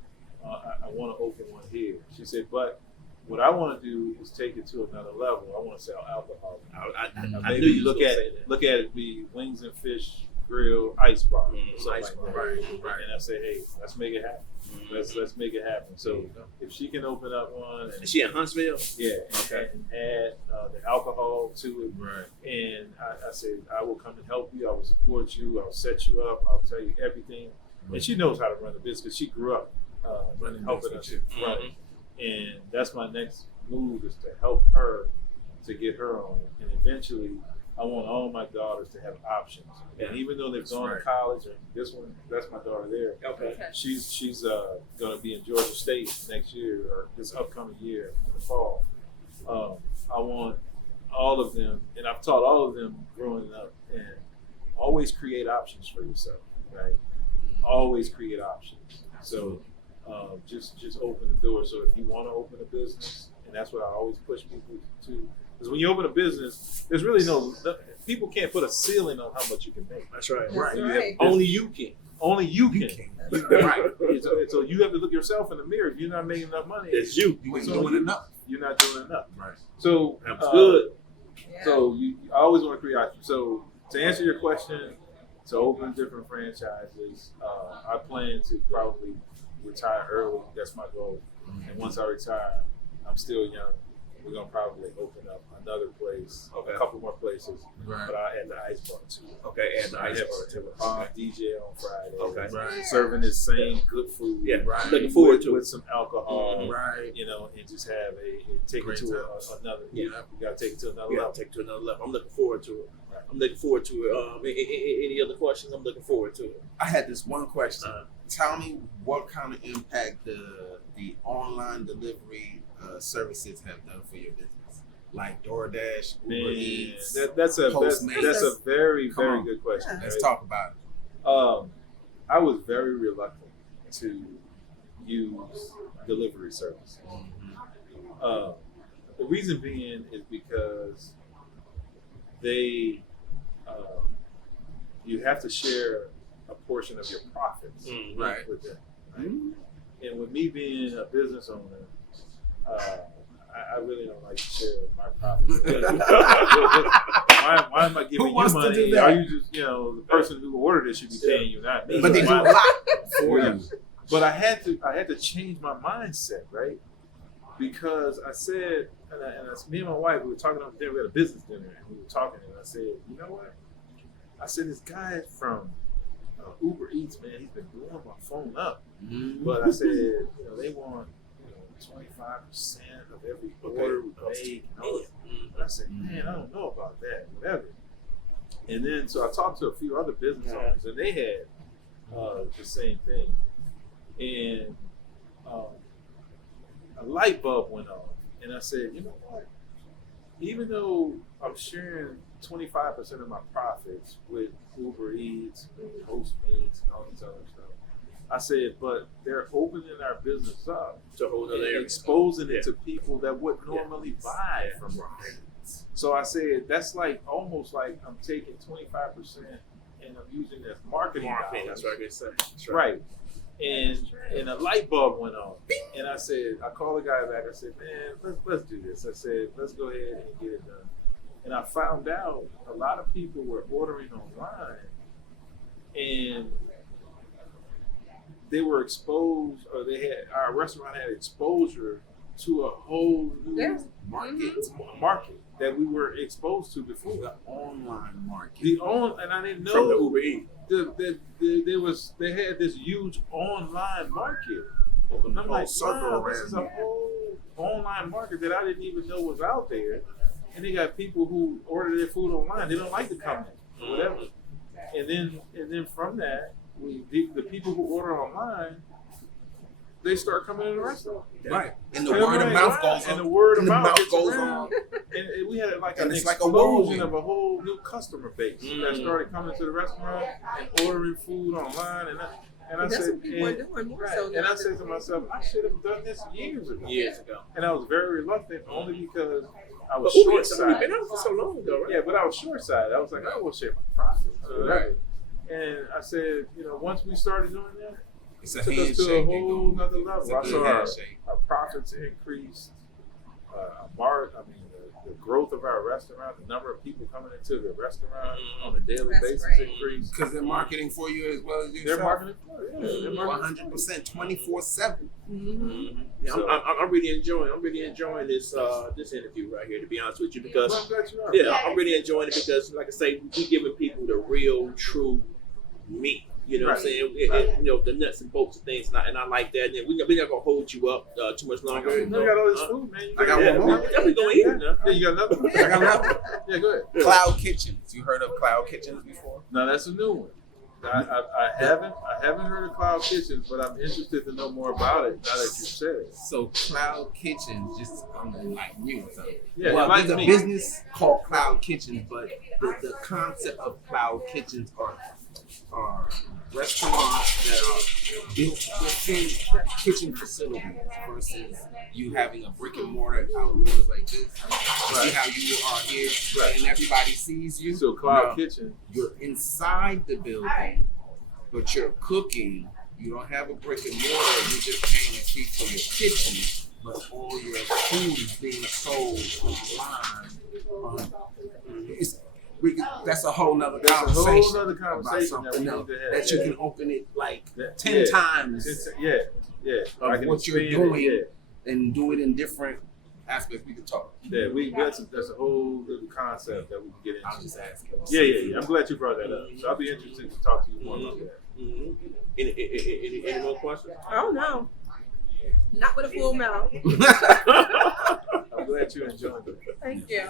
I want to open one here. She said, but what I want to do is take it to another level. I want to sell alcohol. I Maybe knew you look at it be Wings and Fish Grill Ice Bar. Ice bar. Right. And I say, hey, let's make it happen. Let's make it happen. So if she can open up one, Is she in Huntsville? yeah, Okay. and add the alcohol to it. Right. And I said, I will come and help you. I will support you. I'll set you up. I'll tell you everything. And she knows how to run a business because she grew up helping us run it. And that's my next move is to help her to get her on it. And eventually, I want all my daughters to have options. And even though they've gone to college, and this one, that's my daughter there. Okay. She's going to be in Georgia State next year or this upcoming year in the fall. I want all of them, and I've taught all of them growing up, and always create options for yourself, right? Always create options. So just open the door. So if you want to open a business, and that's what I always push people to, because when you open a business, there's really people can't put a ceiling on how much you can make. That's right. That's right. Only you can. Only you can. Right. So you have to look yourself in the mirror. If you're not making enough money, It's you. You ain't doing enough. You're not doing enough. Right. So That's good. Yeah. So I always want to create options. So to answer your question, to open different franchises, I plan to probably retire early. That's my goal. And once I retire, I'm still young. We're gonna probably open up another place, a couple more places. Right. But I add the ice bar too. Okay, and the I ice have bar. a DJ on Friday. Okay. Right. Serving the same good food. Yeah, Right. looking forward to with it. some alcohol. Right. You know, and just have take Great it to times. another. Yeah. We gotta take it to another We level. gotta take it to another level. I'm looking forward to it. I'm looking forward to it. Any other questions? I'm looking forward to it. I had this one question. Tell me what kind of impact the online delivery services have done for your business, like DoorDash, Uber Man, Eats. that's a Postmates. very Come on. good question. Let's right? talk about it. I was very reluctant to use delivery service. The reason being is because they you have to share a portion of your profits Right. with them. Right? And with me being a business owner, I really don't like to share my profits. why am I giving Who you wants to money? do that? Are you just, the person who ordered it should be paying you, not me. But they do a lot for Yeah. you. But I had to change my mindset, right? Because I said, me and my wife, we were talking on dinner, we had a business dinner, and we were talking, and I said, you know what? I said, this guy from Uber Eats, man, he's been blowing my phone up. But I said, they want 25% of every order we make. And I said, man, I don't know about that, whatever. And then, so I talked to a few other business owners, and they had the same thing. And a light bulb went on. And I said, you know what? Even though I'm sharing 25% of my profits with Uber Eats, Postmates, and all this other stuff, I said, but they're opening our business up To hold and exposing it to people that wouldn't normally buy from us. So I said, that's like almost like I'm taking 25% and I'm using it as marketing dollars. That's what I can say. That's Right. And a light bulb went on. And I said, I called the guy back. I said, man, let's do this. I said, let's go ahead and get it done. And I found out a lot of people were ordering online and they were exposed, or our restaurant had exposure to a whole new market that we were exposed to before. The online market. And I didn't know From the Uber Eats. they had this huge online market, Open And the I'm whole like, circle wow, this around is a here. whole online market that I didn't even know was out there. And they got people who order their food online. They don't like to come in or whatever. And then from that, the people who order online, they start coming in the restaurant. Right. And the word of mouth goes on. And the word of And the mouth mouth gets goes around. on. And we had like And an it's like a explosion whirlwind. of a whole new customer base that started coming to the restaurant and ordering food online. And I That's said, what people are doing more so and now. I said to myself, I should have done this years ago. Years ago. And I was very reluctant only because I was But Uber short has been sighted. out for so long ago, right? Yeah, but I was short sighted. I was like, I don't want to share my profit. So, Right. And I said, once we started doing that, It's a it took us to handshake. a they whole go. nother It's level. a I good saw handshake. our profits increased. The growth of our restaurant, the number of people coming into the restaurant on a daily That's basis great. increased. Because they're marketing for you as well as you. They're marketing for it. Yeah, they're marketing for it. 100%, 24/7. Yeah, I'm really enjoying this this interview right here, to be honest with you, because Well, I'm glad you are. yeah, I'm really enjoying it because, like I say, we giving people the real, true meat. You know what I'm saying? The nuts and bolts of things, and I like that. And we're not gonna hold you up too much longer. You got all this food, man. I got Yeah, one more. we definitely gonna eat it now. Yeah, you got another one? I got another one. Yeah, go ahead. Cloud Kitchens. You heard of Cloud Kitchens before? No, that's a new one. I haven't heard of Cloud Kitchens, but I'm interested to know more about it now that you said it. So Cloud Kitchens, just I'm like new. So Yeah, well, like there's a me. business called Cloud Kitchens, but the concept of Cloud Kitchens are restaurants that are built within kitchen facilities versus you having a brick and mortar outdoors like this. You see how you are here and everybody sees you. So Cloud No. Kitchen. You're inside the building, but you're cooking. You don't have a brick and mortar. You're just paying a fee for your kitchen, but all your food is being sold online. That's a whole nother That's a conversation. whole nother about conversation something that we else. need to have. That you can open it like That- 10 yeah. times Yeah. I of can what you're expand it, doing and do it in different aspects. We can talk. Yeah, that's a whole little concept that we can get into. I'll just ask him. Yeah. I'm glad you brought that up. So I'll be interested to talk to you more about that. Any more questions? Oh no, not with a full mouth. I'm glad you enjoyed it. Thank you.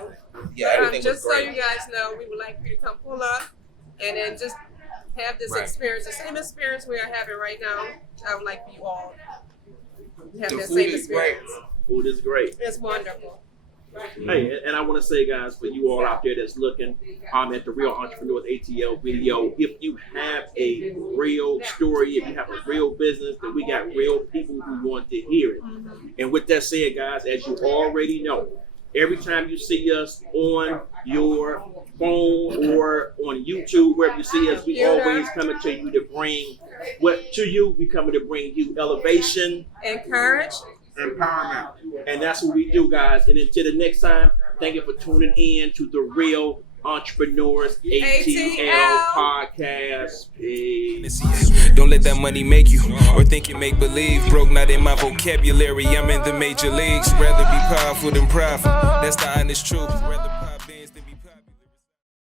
Yeah, everything Just was so great. you guys know, we would like for you to come pull up and then just have this Right. experience, the same experience we are having right now. I would like for you all to have The that food same is great. experience. Food is great. It's wonderful. Hey, and I want to say, guys, for you all out there that's looking at the Real Entrepreneurs ATL video, if you have a real story, if you have a real business, then we got real people who want to hear it. And with that said, guys, as you already know, every time you see us on your phone or on YouTube, wherever you see us, we always coming to you to bring we coming to bring you elevation, Encourage. Empowerment. and that's what we do, guys. And until the next time, thank you for tuning in to the Real Entrepreneurs ATL podcast. Peace. Don't let that money make you or think you make believe. Broke not in my vocabulary. I'm in the major leagues. Rather be powerful than prideful. That's the honest truth. Rather